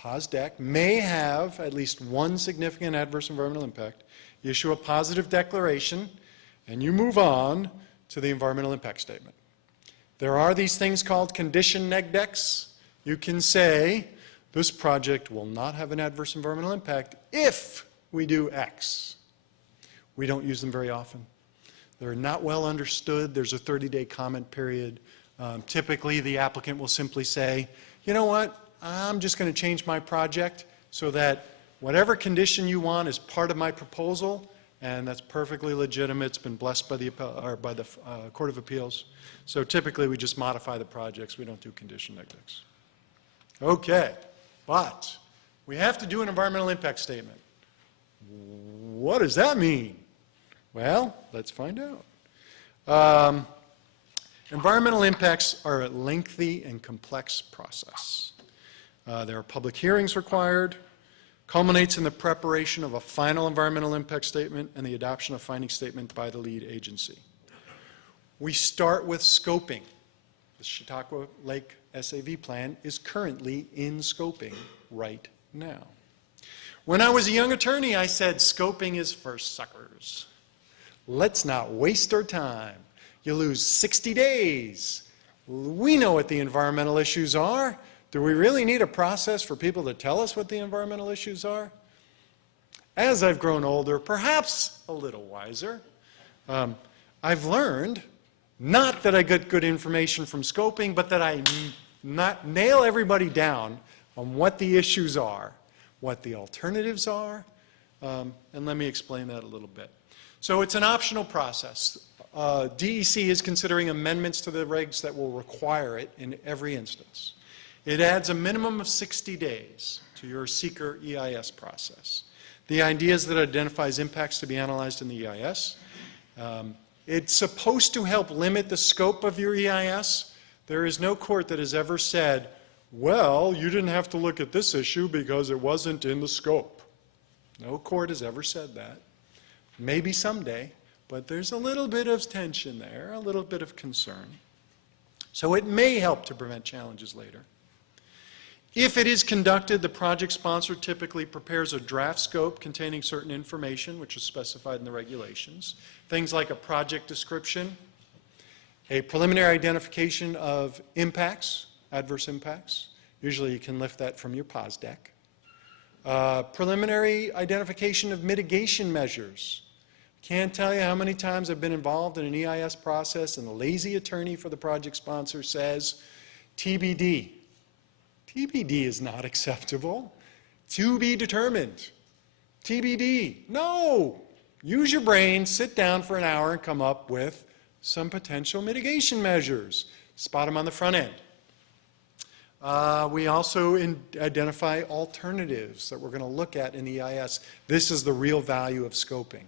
POSDEC, may have at least one significant adverse environmental impact. You issue a positive declaration, and you move on to the environmental impact statement. There are these things called condition neg decs. You can say, this project will not have an adverse environmental impact if we do X. We don't use them very often. They're not well understood. There's a 30-day comment period. Typically, the applicant will simply say, you know what, I'm just going to change my project so that whatever condition you want is part of my proposal, and that's perfectly legitimate. It's been blessed by the Court of Appeals. So typically, we just modify the projects. We don't do condition neg decs. Okay, but we have to do an environmental impact statement. What does that mean? Well, let's find out. Environmental impacts are a lengthy and complex process. There are public hearings required, culminates in the preparation of a final environmental impact statement and the adoption of finding statement by the lead agency. We start with scoping. The Chautauqua Lake SAV plan is currently in scoping right now. When I was a young attorney, I said scoping is for suckers. Let's not waste our time. You lose 60 days. We know what the environmental issues are. Do we really need a process for people to tell us what the environmental issues are? As I've grown older, perhaps a little wiser, I've learned not that I get good information from scoping, but that I not nail everybody down on what the issues are, what the alternatives are, and let me explain that a little bit. So it's an optional process. DEC is considering amendments to the regs that will require it in every instance. It adds a minimum of 60 days to your SEQR EIS process. The idea is that it identifies impacts to be analyzed in the EIS. It's supposed to help limit the scope of your EIS. There is no court that has ever said, well, you didn't have to look at this issue because it wasn't in the scope. No court has ever said that. Maybe someday, but there's a little bit of tension there, a little bit of concern. So it may help to prevent challenges later. If it is conducted, the project sponsor typically prepares a draft scope containing certain information, which is specified in the regulations. Things like a project description, a preliminary identification of impacts, adverse impacts. Usually you can lift that from your POSDEC. Preliminary identification of mitigation measures. Can't tell you how many times I've been involved in an EIS process and the lazy attorney for the project sponsor says, TBD. TBD is not acceptable. To be determined. TBD. No. Use your brain, sit down for an hour and come up with some potential mitigation measures. Spot them on the front end. We also identify alternatives that we're going to look at in the EIS. This is the real value of scoping.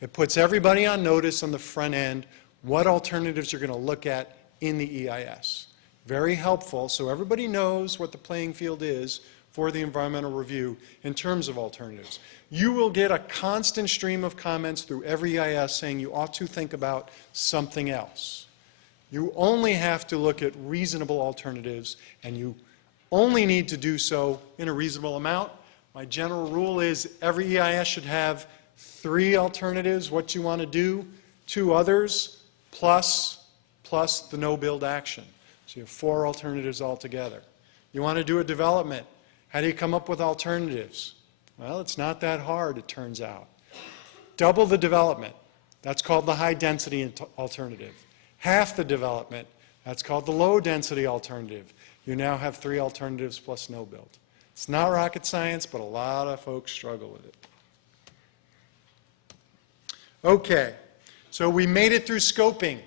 It puts everybody on notice on the front end what alternatives you're going to look at in the EIS. Very helpful, so everybody knows what the playing field is for the environmental review in terms of alternatives. You will get a constant stream of comments through every EIS saying you ought to think about something else. You only have to look at reasonable alternatives, and you only need to do so in a reasonable amount. My general rule is every EIS should have 3 alternatives, what you want to do, 2 others, plus the no-build action. So you have 4 alternatives altogether. You want to do a development. How do you come up with alternatives? Well, it's not that hard, it turns out. Double the development. That's called the high-density alternative. Half the development. That's called the low-density alternative. You now have 3 alternatives plus no build. It's not rocket science, but a lot of folks struggle with it. Okay, so we made it through scoping.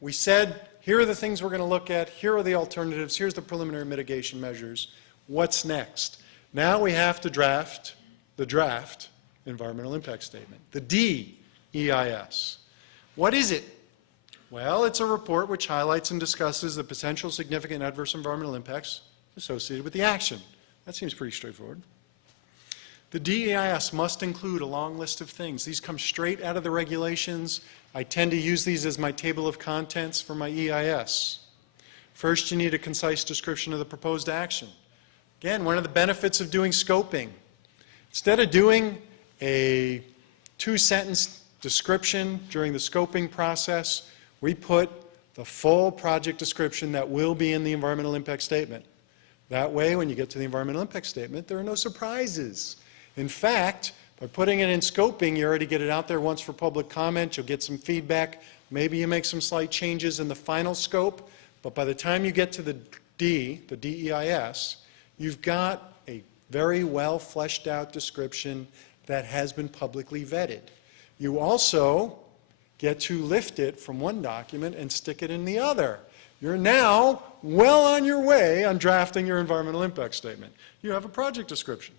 We said, here are the things we're going to look at, here are the alternatives, here's the preliminary mitigation measures. What's next? Now we have to draft the draft environmental impact statement, the DEIS. What is it? Well, it's a report which highlights and discusses the potential significant adverse environmental impacts associated with the action. That seems pretty straightforward. The DEIS must include a long list of things. These come straight out of the regulations. I tend to use these as my table of contents for my EIS. First, you need a concise description of the proposed action. Again, one of the benefits of doing scoping. Instead of doing a 2-sentence description during the scoping process, we put the full project description that will be in the environmental impact statement. That way, when you get to the environmental impact statement, there are no surprises. In fact, by putting it in scoping, you already get it out there once for public comment, you'll get some feedback, maybe you make some slight changes in the final scope, but by the time you get to the DEIS, you've got a very well fleshed out description that has been publicly vetted. You also get to lift it from one document and stick it in the other. You're now well on your way on drafting your environmental impact statement. You have a project description.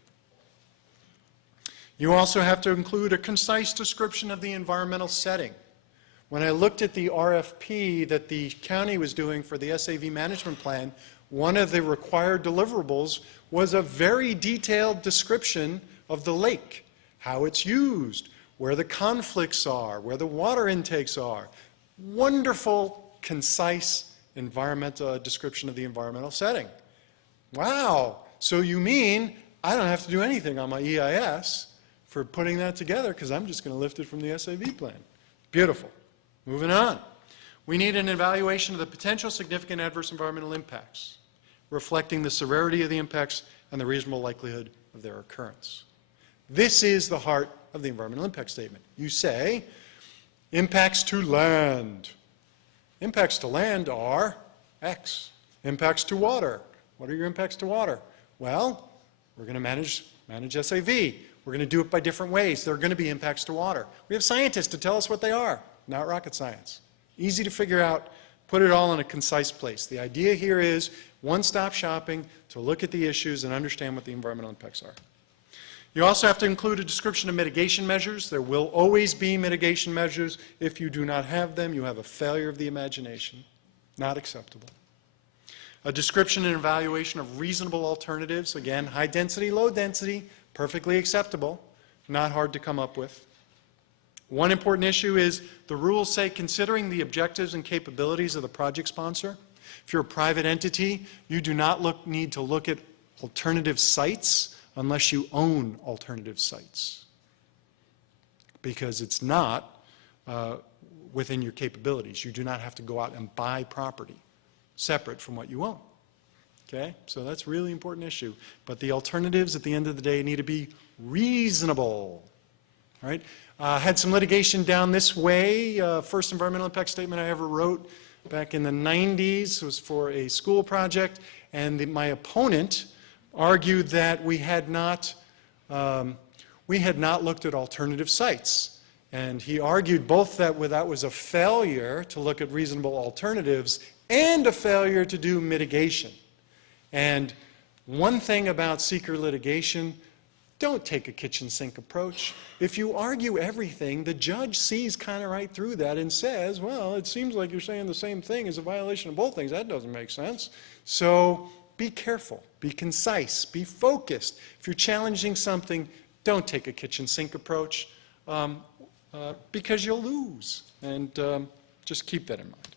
You also have to include a concise description of the environmental setting. When I looked at the RFP that the county was doing for the SAV management plan, one of the required deliverables was a very detailed description of the lake, how it's used, where the conflicts are, where the water intakes are. Wonderful, concise environmental description of the environmental setting. Wow, so you mean I don't have to do anything on my EIS for putting that together because I'm just going to lift it from the SAV plan. Beautiful. Moving on. We need an evaluation of the potential significant adverse environmental impacts, reflecting the severity of the impacts and the reasonable likelihood of their occurrence. This is the heart of the environmental impact statement. You say, impacts to land. Impacts to land are X. Impacts to water. What are your impacts to water? Well, we're going to manage SAV. We're going to do it by different ways. There are going to be impacts to water. We have scientists to tell us what they are, not rocket science. Easy to figure out, put it all in a concise place. The idea here is one-stop shopping to look at the issues and understand what the environmental impacts are. You also have to include a description of mitigation measures. There will always be mitigation measures. If you do not have them, you have a failure of the imagination. Not acceptable. A description and evaluation of reasonable alternatives. Again, high density, low density, perfectly acceptable, not hard to come up with. One important issue is the rules say considering the objectives and capabilities of the project sponsor. If you're a private entity, you do not need to look at alternative sites unless you own alternative sites, because it's not within your capabilities. You do not have to go out and buy property separate from what you own. Okay, so that's a really important issue. But the alternatives at the end of the day need to be reasonable. All right, had some litigation down this way. First environmental impact statement I ever wrote back in the 90s was for a school project, and my opponent argued that we had not looked at alternative sites. And he argued both that that was a failure to look at reasonable alternatives and a failure to do mitigation. And one thing about SEQR litigation, don't take a kitchen sink approach. If you argue everything, the judge sees kind of right through that and says, well, it seems like you're saying the same thing as a violation of both things. That doesn't make sense. So be careful, be concise, be focused. If you're challenging something, don't take a kitchen sink approach because you'll lose. And just keep that in mind.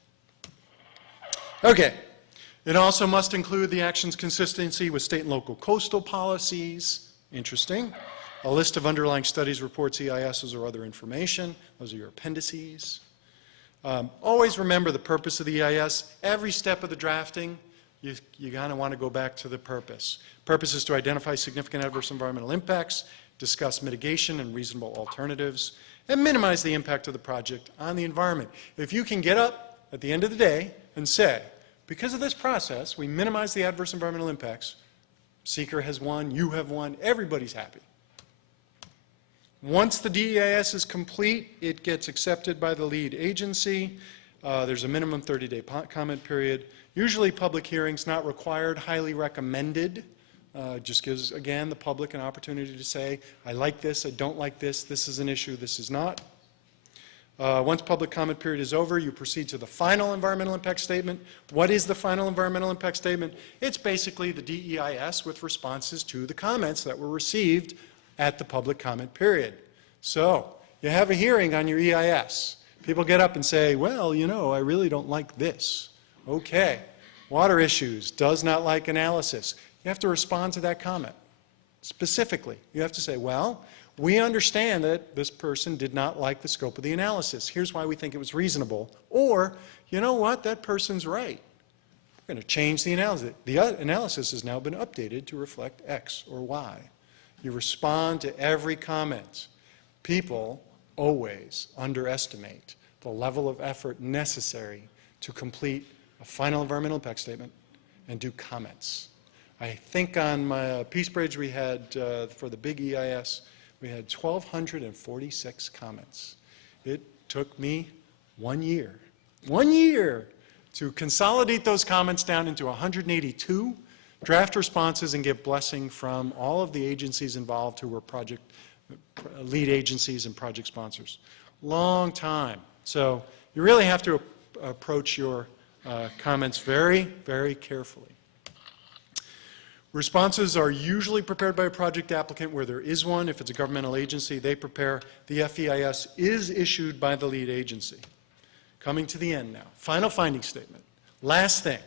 Okay. It also must include the action's consistency with state and local coastal policies. Interesting. A list of underlying studies, reports, EISs, or other information. Those are your appendices. Always remember the purpose of the EIS. Every step of the drafting, you kind of want to go back to the purpose. Purpose is to identify significant adverse environmental impacts, discuss mitigation and reasonable alternatives, and minimize the impact of the project on the environment. If you can get up at the end of the day and say, because of this process, we minimize the adverse environmental impacts, SEQR has won, you have won, everybody's happy. Once the DEIS is complete, it gets accepted by the lead agency. There's a minimum 30-day comment period. Usually public hearings not required, highly recommended. Just gives, again, the public an opportunity to say, I like this, I don't like this, this is an issue, this is not. Once public comment period is over, you proceed to the final environmental impact statement. What is the final environmental impact statement? It's basically the DEIS with responses to the comments that were received at the public comment period. So, you have a hearing on your EIS. People get up and say, well, you know, I really don't like this. Okay. Water issues, does not like analysis. You have to respond to that comment. Specifically, you have to say, well, we understand that this person did not like the scope of the analysis. Here's why we think it was reasonable. Or, you know what, that person's right. We're going to change the analysis. The analysis has now been updated to reflect X or Y. You respond to every comment. People always underestimate the level of effort necessary to complete a final environmental impact statement and do comments. I think on my Peace Bridge we had, for the big EIS, we had 1,246 comments. It took me 1 year to consolidate those comments down into 182, draft responses, and get blessing from all of the agencies involved who were project lead agencies and project sponsors. Long time. So you really have to approach your comments very, very carefully. Responses are usually prepared by a project applicant where there is one. If it's a governmental agency, they prepare. The FEIS is issued by the lead agency. Coming to the end now. Final finding statement. Last thing.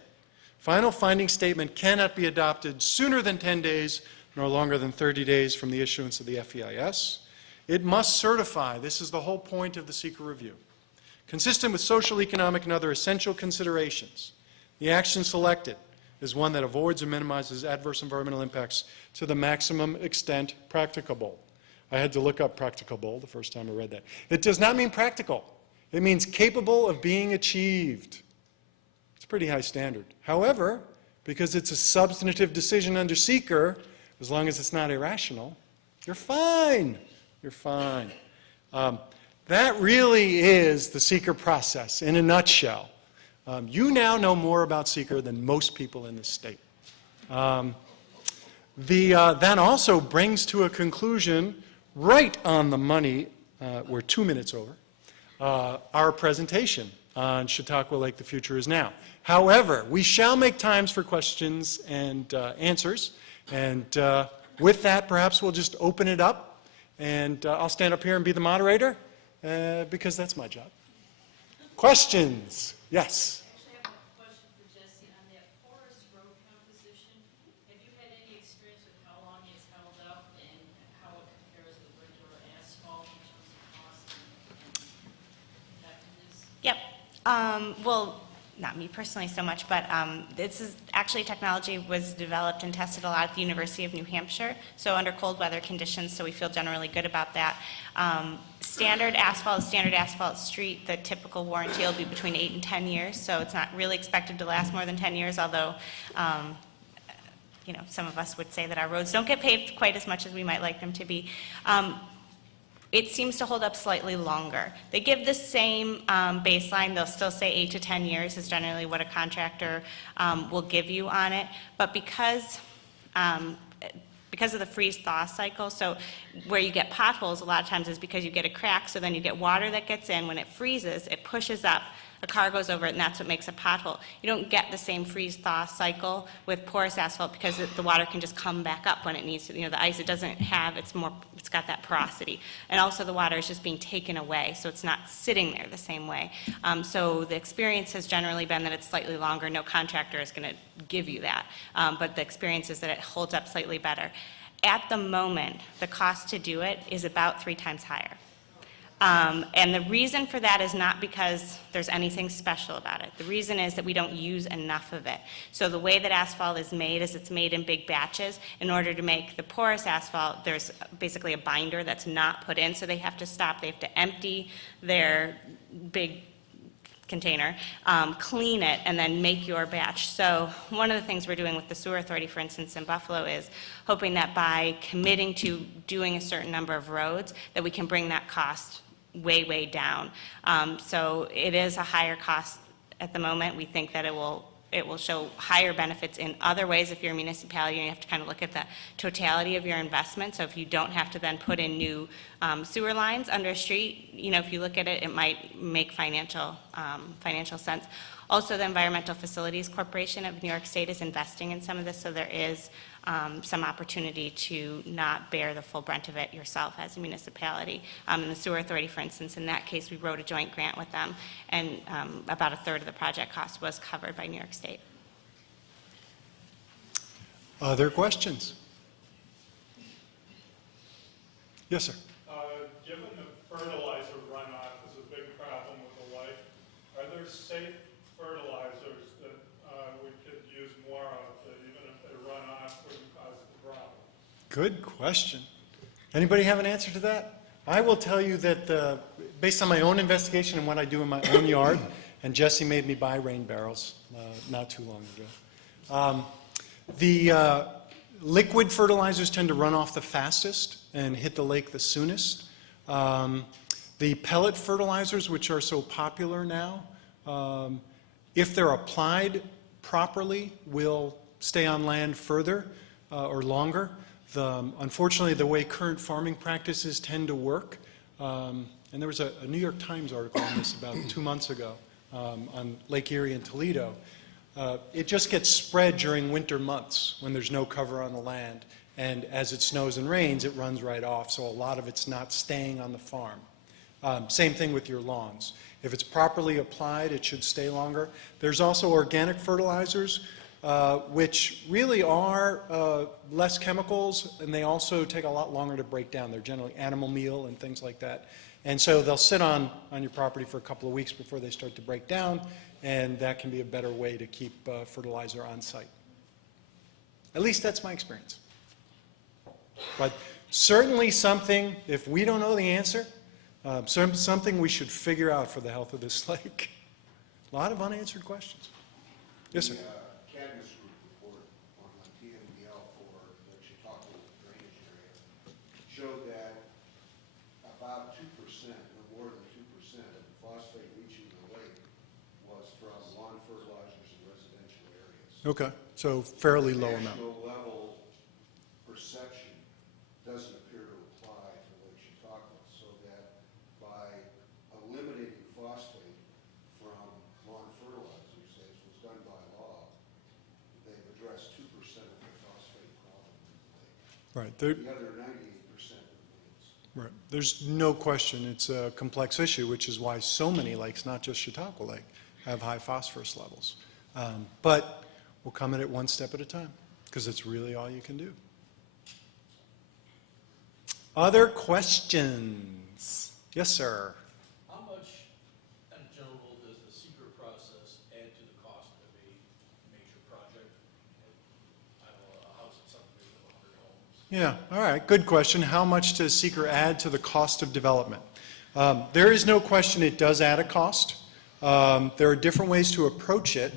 Final finding statement cannot be adopted sooner than 10 days, nor longer than 30 days from the issuance of the FEIS. It must certify, this is the whole point of the SEQR review, consistent with social, economic, and other essential considerations. The action selected is one that avoids or minimizes adverse environmental impacts to the maximum extent practicable. I had to look up practicable the first time I read that. It does not mean practical. It means capable of being achieved. It's a pretty high standard. However, because it's a substantive decision under SEQR, as long as it's not irrational, you're fine. You're fine. That really is the SEQR process in a nutshell. You now know more about SEQR than most people in this state. That also brings to a conclusion, right on the money, we're 2 minutes over, our presentation on Chautauqua Lake, the Future is Now. However, we shall make times for questions and answers, and with that, perhaps we'll just open it up, and I'll stand up here and be the moderator, because that's my job. Questions? Yes? Actually, I have a question for Jesse on that porous road composition. Have you had any experience with how long it's held up and how it compares with regular asphalt in terms of cost and effectiveness? Yep. Well, not me personally so much, but this is actually technology was developed and tested a lot at the University of New Hampshire, so under cold weather conditions, so we feel generally good about that. Standard asphalt street, the typical warranty will be between 8 and 10 years, so it's not really expected to last more than 10 years, although you know, some of us would say that our roads don't get paved quite as much as we might like them to be. It seems to hold up slightly longer. They give the same baseline. They'll still say 8 to 10 years is generally what a contractor will give you on it. But because of the freeze-thaw cycle, so where you get potholes a lot of times is because you get a crack, so then you get water that gets in. When it freezes, it pushes up. A car goes over it, and that's what makes a pothole. You don't get the same freeze-thaw cycle with porous asphalt because the water can just come back up when it needs to. You know, the ice, it doesn't have, it's got that porosity. And also the water is just being taken away, so it's not sitting there the same way. So the experience has generally been that it's slightly longer. No contractor is going to give you that. But the experience is that it holds up slightly better. At the moment, the cost to do it is about 3 times higher. And the reason for that is not because there's anything special about it. The reason is that we don't use enough of it. So the way that asphalt is made is it's made in big batches. In order to make the porous asphalt, there's basically a binder that's not put in, so they have to stop. They have to empty their big container, clean it, and then make your batch. So one of the things we're doing with the sewer authority, for instance, in Buffalo, is hoping that by committing to doing a certain number of roads, that we can bring that cost way, way down. So it is a higher cost at the moment. We think that it will show higher benefits in other ways. If you're a municipality, you have to kind of look at the totality of your investment. So if you don't have to then put in new sewer lines under a street, if you look at it, it might make financial sense. Also, the Environmental Facilities Corporation of New York State is investing in some of this, so there is some opportunity to not bear the full brunt of it yourself as a municipality. In the sewer authority, for instance, in that case, we wrote a joint grant with them, and about a third of the project cost was covered by New York State. Other questions? Yes, sir. Given the fertilizer runoff is a big problem with the lake, are there safe fertilizers that we could use more of, that even if they run off wouldn't cause the problem? Good question. Anybody have an answer to that? I will tell you that based on my own investigation and what I do in my own yard, and Jesse made me buy rain barrels not too long ago. The liquid fertilizers tend to run off the fastest and hit the lake the soonest. The pellet fertilizers, which are so popular now, if they're applied properly, will stay on land further or longer. Unfortunately, the way current farming practices tend to work, and there was a New York Times article on this about 2 months ago on Lake Erie and Toledo. It just gets spread during winter months when there's no cover on the land, and as it snows and rains, it runs right off, so a lot of it's not staying on the farm. Same thing with your lawns. If it's properly applied, it should stay longer. There's also organic fertilizers, which really are less chemicals, and they also take a lot longer to break down. They're generally animal meal and things like that. And so they'll sit on your property for a couple of weeks before they start to break down, and that can be a better way to keep fertilizer on site. At least that's my experience. But certainly something, if we don't know the answer, something we should figure out for the health of this lake. A lot of unanswered questions. Yes, sir. The Cadmus Group report on the TMDL for the Chautauqua drainage area showed that about 2%, or more than 2%, of the phosphate reaching the lake was from lawn fertilizers in residential areas. Okay, so fairly low amount. National level perception doesn't appear to apply to Lake Chautauqua, so that by eliminating phosphate from lawn fertilizers, as was done by law, they've addressed 2% of the phosphate problem in the lake. Right. The other 98% remains. Right. There's no question it's a complex issue, which is why so many lakes, not just Chautauqua Lake, have high phosphorus levels. But we'll come at it one step at a time, because it's really all you can do. Other questions? Yes, sir. How much, in general, does the SEQR process add to the cost of a major project? I don't know, a house in subdivision of 100 homes. Yeah, all right, good question. How much does SEQR add to the cost of development? There is no question it does add a cost. There are different ways to approach it,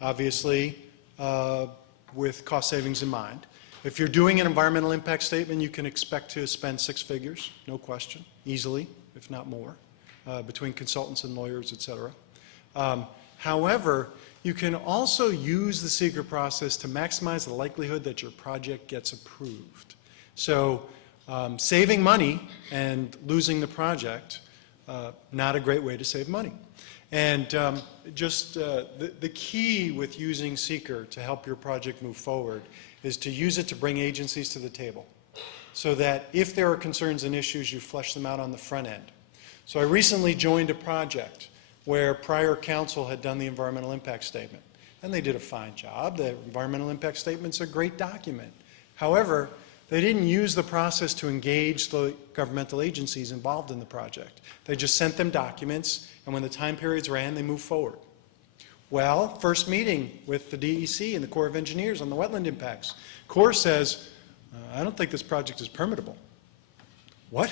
obviously, with cost savings in mind. If you're doing an environmental impact statement, you can expect to spend 6 figures, no question, easily, if not more, between consultants and lawyers, et cetera. However, you can also use the SEQR process to maximize the likelihood that your project gets approved. So saving money and losing the project, not a great way to save money. And the key with using SEQR to help your project move forward is to use it to bring agencies to the table, so that if there are concerns and issues, you flesh them out on the front end. So I recently joined a project where prior council had done the environmental impact statement, and they did a fine job. The environmental impact statement's a great document. However, They didn't use the process to engage the governmental agencies involved in the project. They just sent them documents, and when the time periods ran, they moved forward. Well, first meeting with the DEC and the Corps of Engineers on the wetland impacts. Corps says, I don't think this project is permittable. What?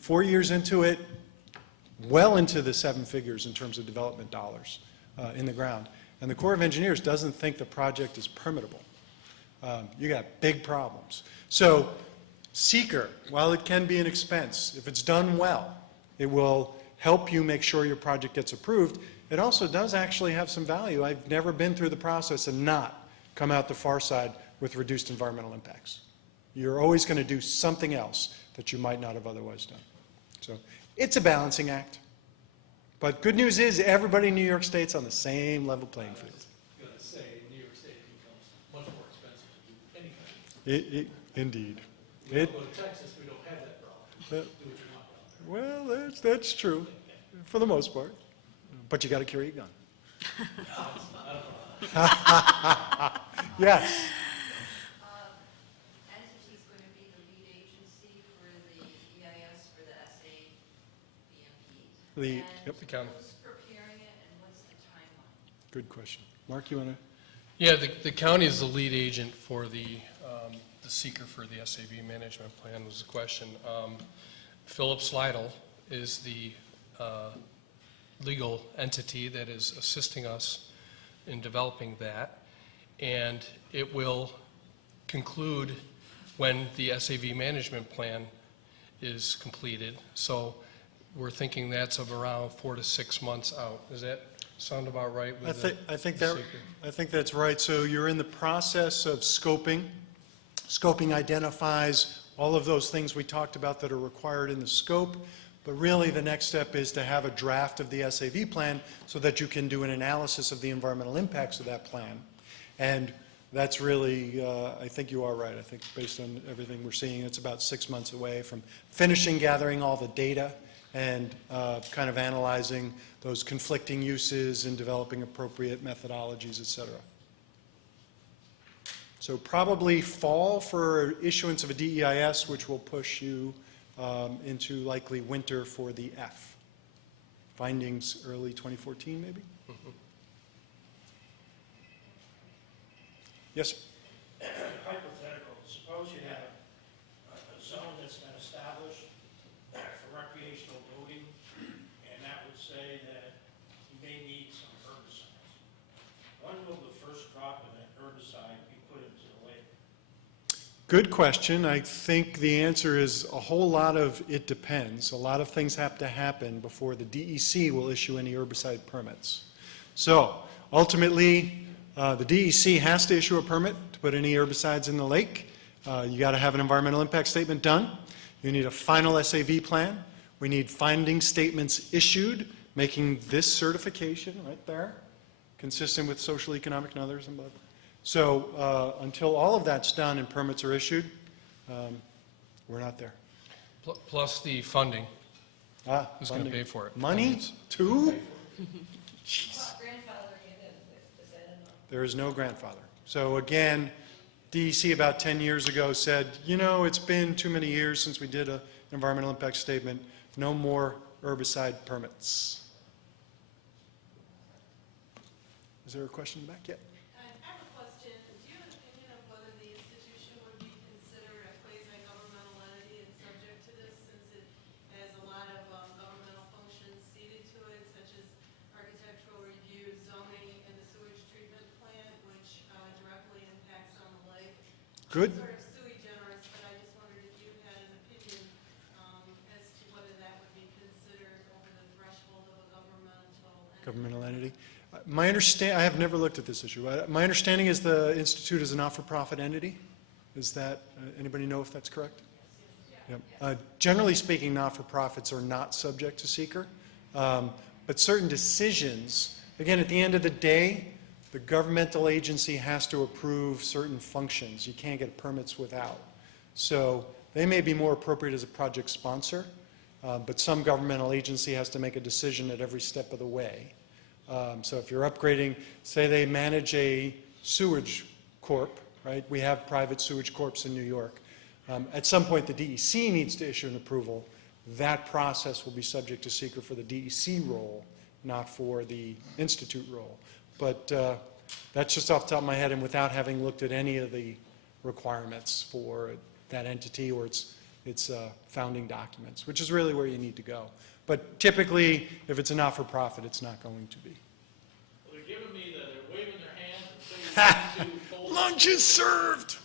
4 years into it, well into the seven figures in terms of development dollars in the ground. And the Corps of Engineers doesn't think the project is permittable. You got big problems. So SEQR, while it can be an expense, if it's done well, it will help you make sure your project gets approved. It also does actually have some value. I've never been through the process and not come out the far side with reduced environmental impacts. You're always going to do something else that you might not have otherwise done. So it's a balancing act. But good news is everybody in New York State's on the same level playing field. I was gonna say, New York State becomes much more expensive to do anything. Indeed. We don't go to Texas, we don't have that problem. Do what you want down there. Well, that's true, for the most part. But you got to carry a gun. Yes. Entity's going to be the lead agency for the EIS for the SABMP. The county. Who's preparing it and what's the timeline? Good question. Mark, you want to? Yeah, the county is the lead agent for the seeker for the SAV management plan was the question. Philip Slidell is the legal entity that is assisting us in developing that, and it will conclude when the SAV management plan is completed. So we're thinking that's of around 4 to 6 months out. Does that sound about right? I think that's right. So you're in the process of scoping. Scoping identifies all of those things we talked about that are required in the scope. But really, the next step is to have a draft of the SAV plan so that you can do an analysis of the environmental impacts of that plan. And that's really, I think you are right. I think based on everything we're seeing, it's about 6 months away from finishing gathering all the data and kind of analyzing those conflicting uses and developing appropriate methodologies, et cetera. So probably fall for issuance of a DEIS, which will push you into likely winter for the F. Findings early 2014, maybe? Yes, sir. Hypothetical, suppose you have a zone that's been established for recreational boating, and that would say that you may need some herbicides. When will the first drop of that herbicide be put into the lake? Good question. I think the answer is a whole lot of it depends. A lot of things have to happen before the DEC will issue any herbicide permits. So ultimately, the DEC has to issue a permit to put any herbicides in the lake. You got to have an environmental impact statement done. You need a final SAV plan. We need finding statements issued, making this certification right there consistent with social, economic, and others. And blah, blah. So until all of that's done and permits are issued, we're not there. Plus the funding. Who's going to Funding. pay for it? Money? Too? Grandfathering it in, is that enough? There is no grandfather. So again, DEC about 10 years ago said, you know, it's been too many years since we did an environmental impact statement. No more herbicide permits. Is there a question back yet? I have a question. Do you have an opinion of whether the institution would be considered a quasi-governmental entity and subject to this, since it has a lot of governmental functions ceded to it, such as architectural review, zoning, and the sewage treatment plant, which directly impacts on the lake? Good. Sort of sui generis, but I just wondered if you had an opinion as to whether that would be considered over the threshold of a Governmental entity. I have never looked at this issue. My understanding is the Institute is a not-for-profit entity. Is that, anybody know if that's correct? Yep. Generally speaking, not-for-profits are not subject to SEQR. But certain decisions, again, at the end of the day, the governmental agency has to approve certain functions. You can't get permits without. So they may be more appropriate as a project sponsor, but some governmental agency has to make a decision at every step of the way. So if you're upgrading, say they manage a sewage corp, right? We have private sewage corps in New York. At some point, the DEC needs to issue an approval. That process will be subject to SEQR for the DEC role, not for the institute role. But that's just off the top of my head and without having looked at any of the requirements for that entity or its founding documents, which is really where you need to go. But typically, if it's a not-for-profit, it's not going to be. Well, they're giving me they're waving their hands and saying, "Lunch is served."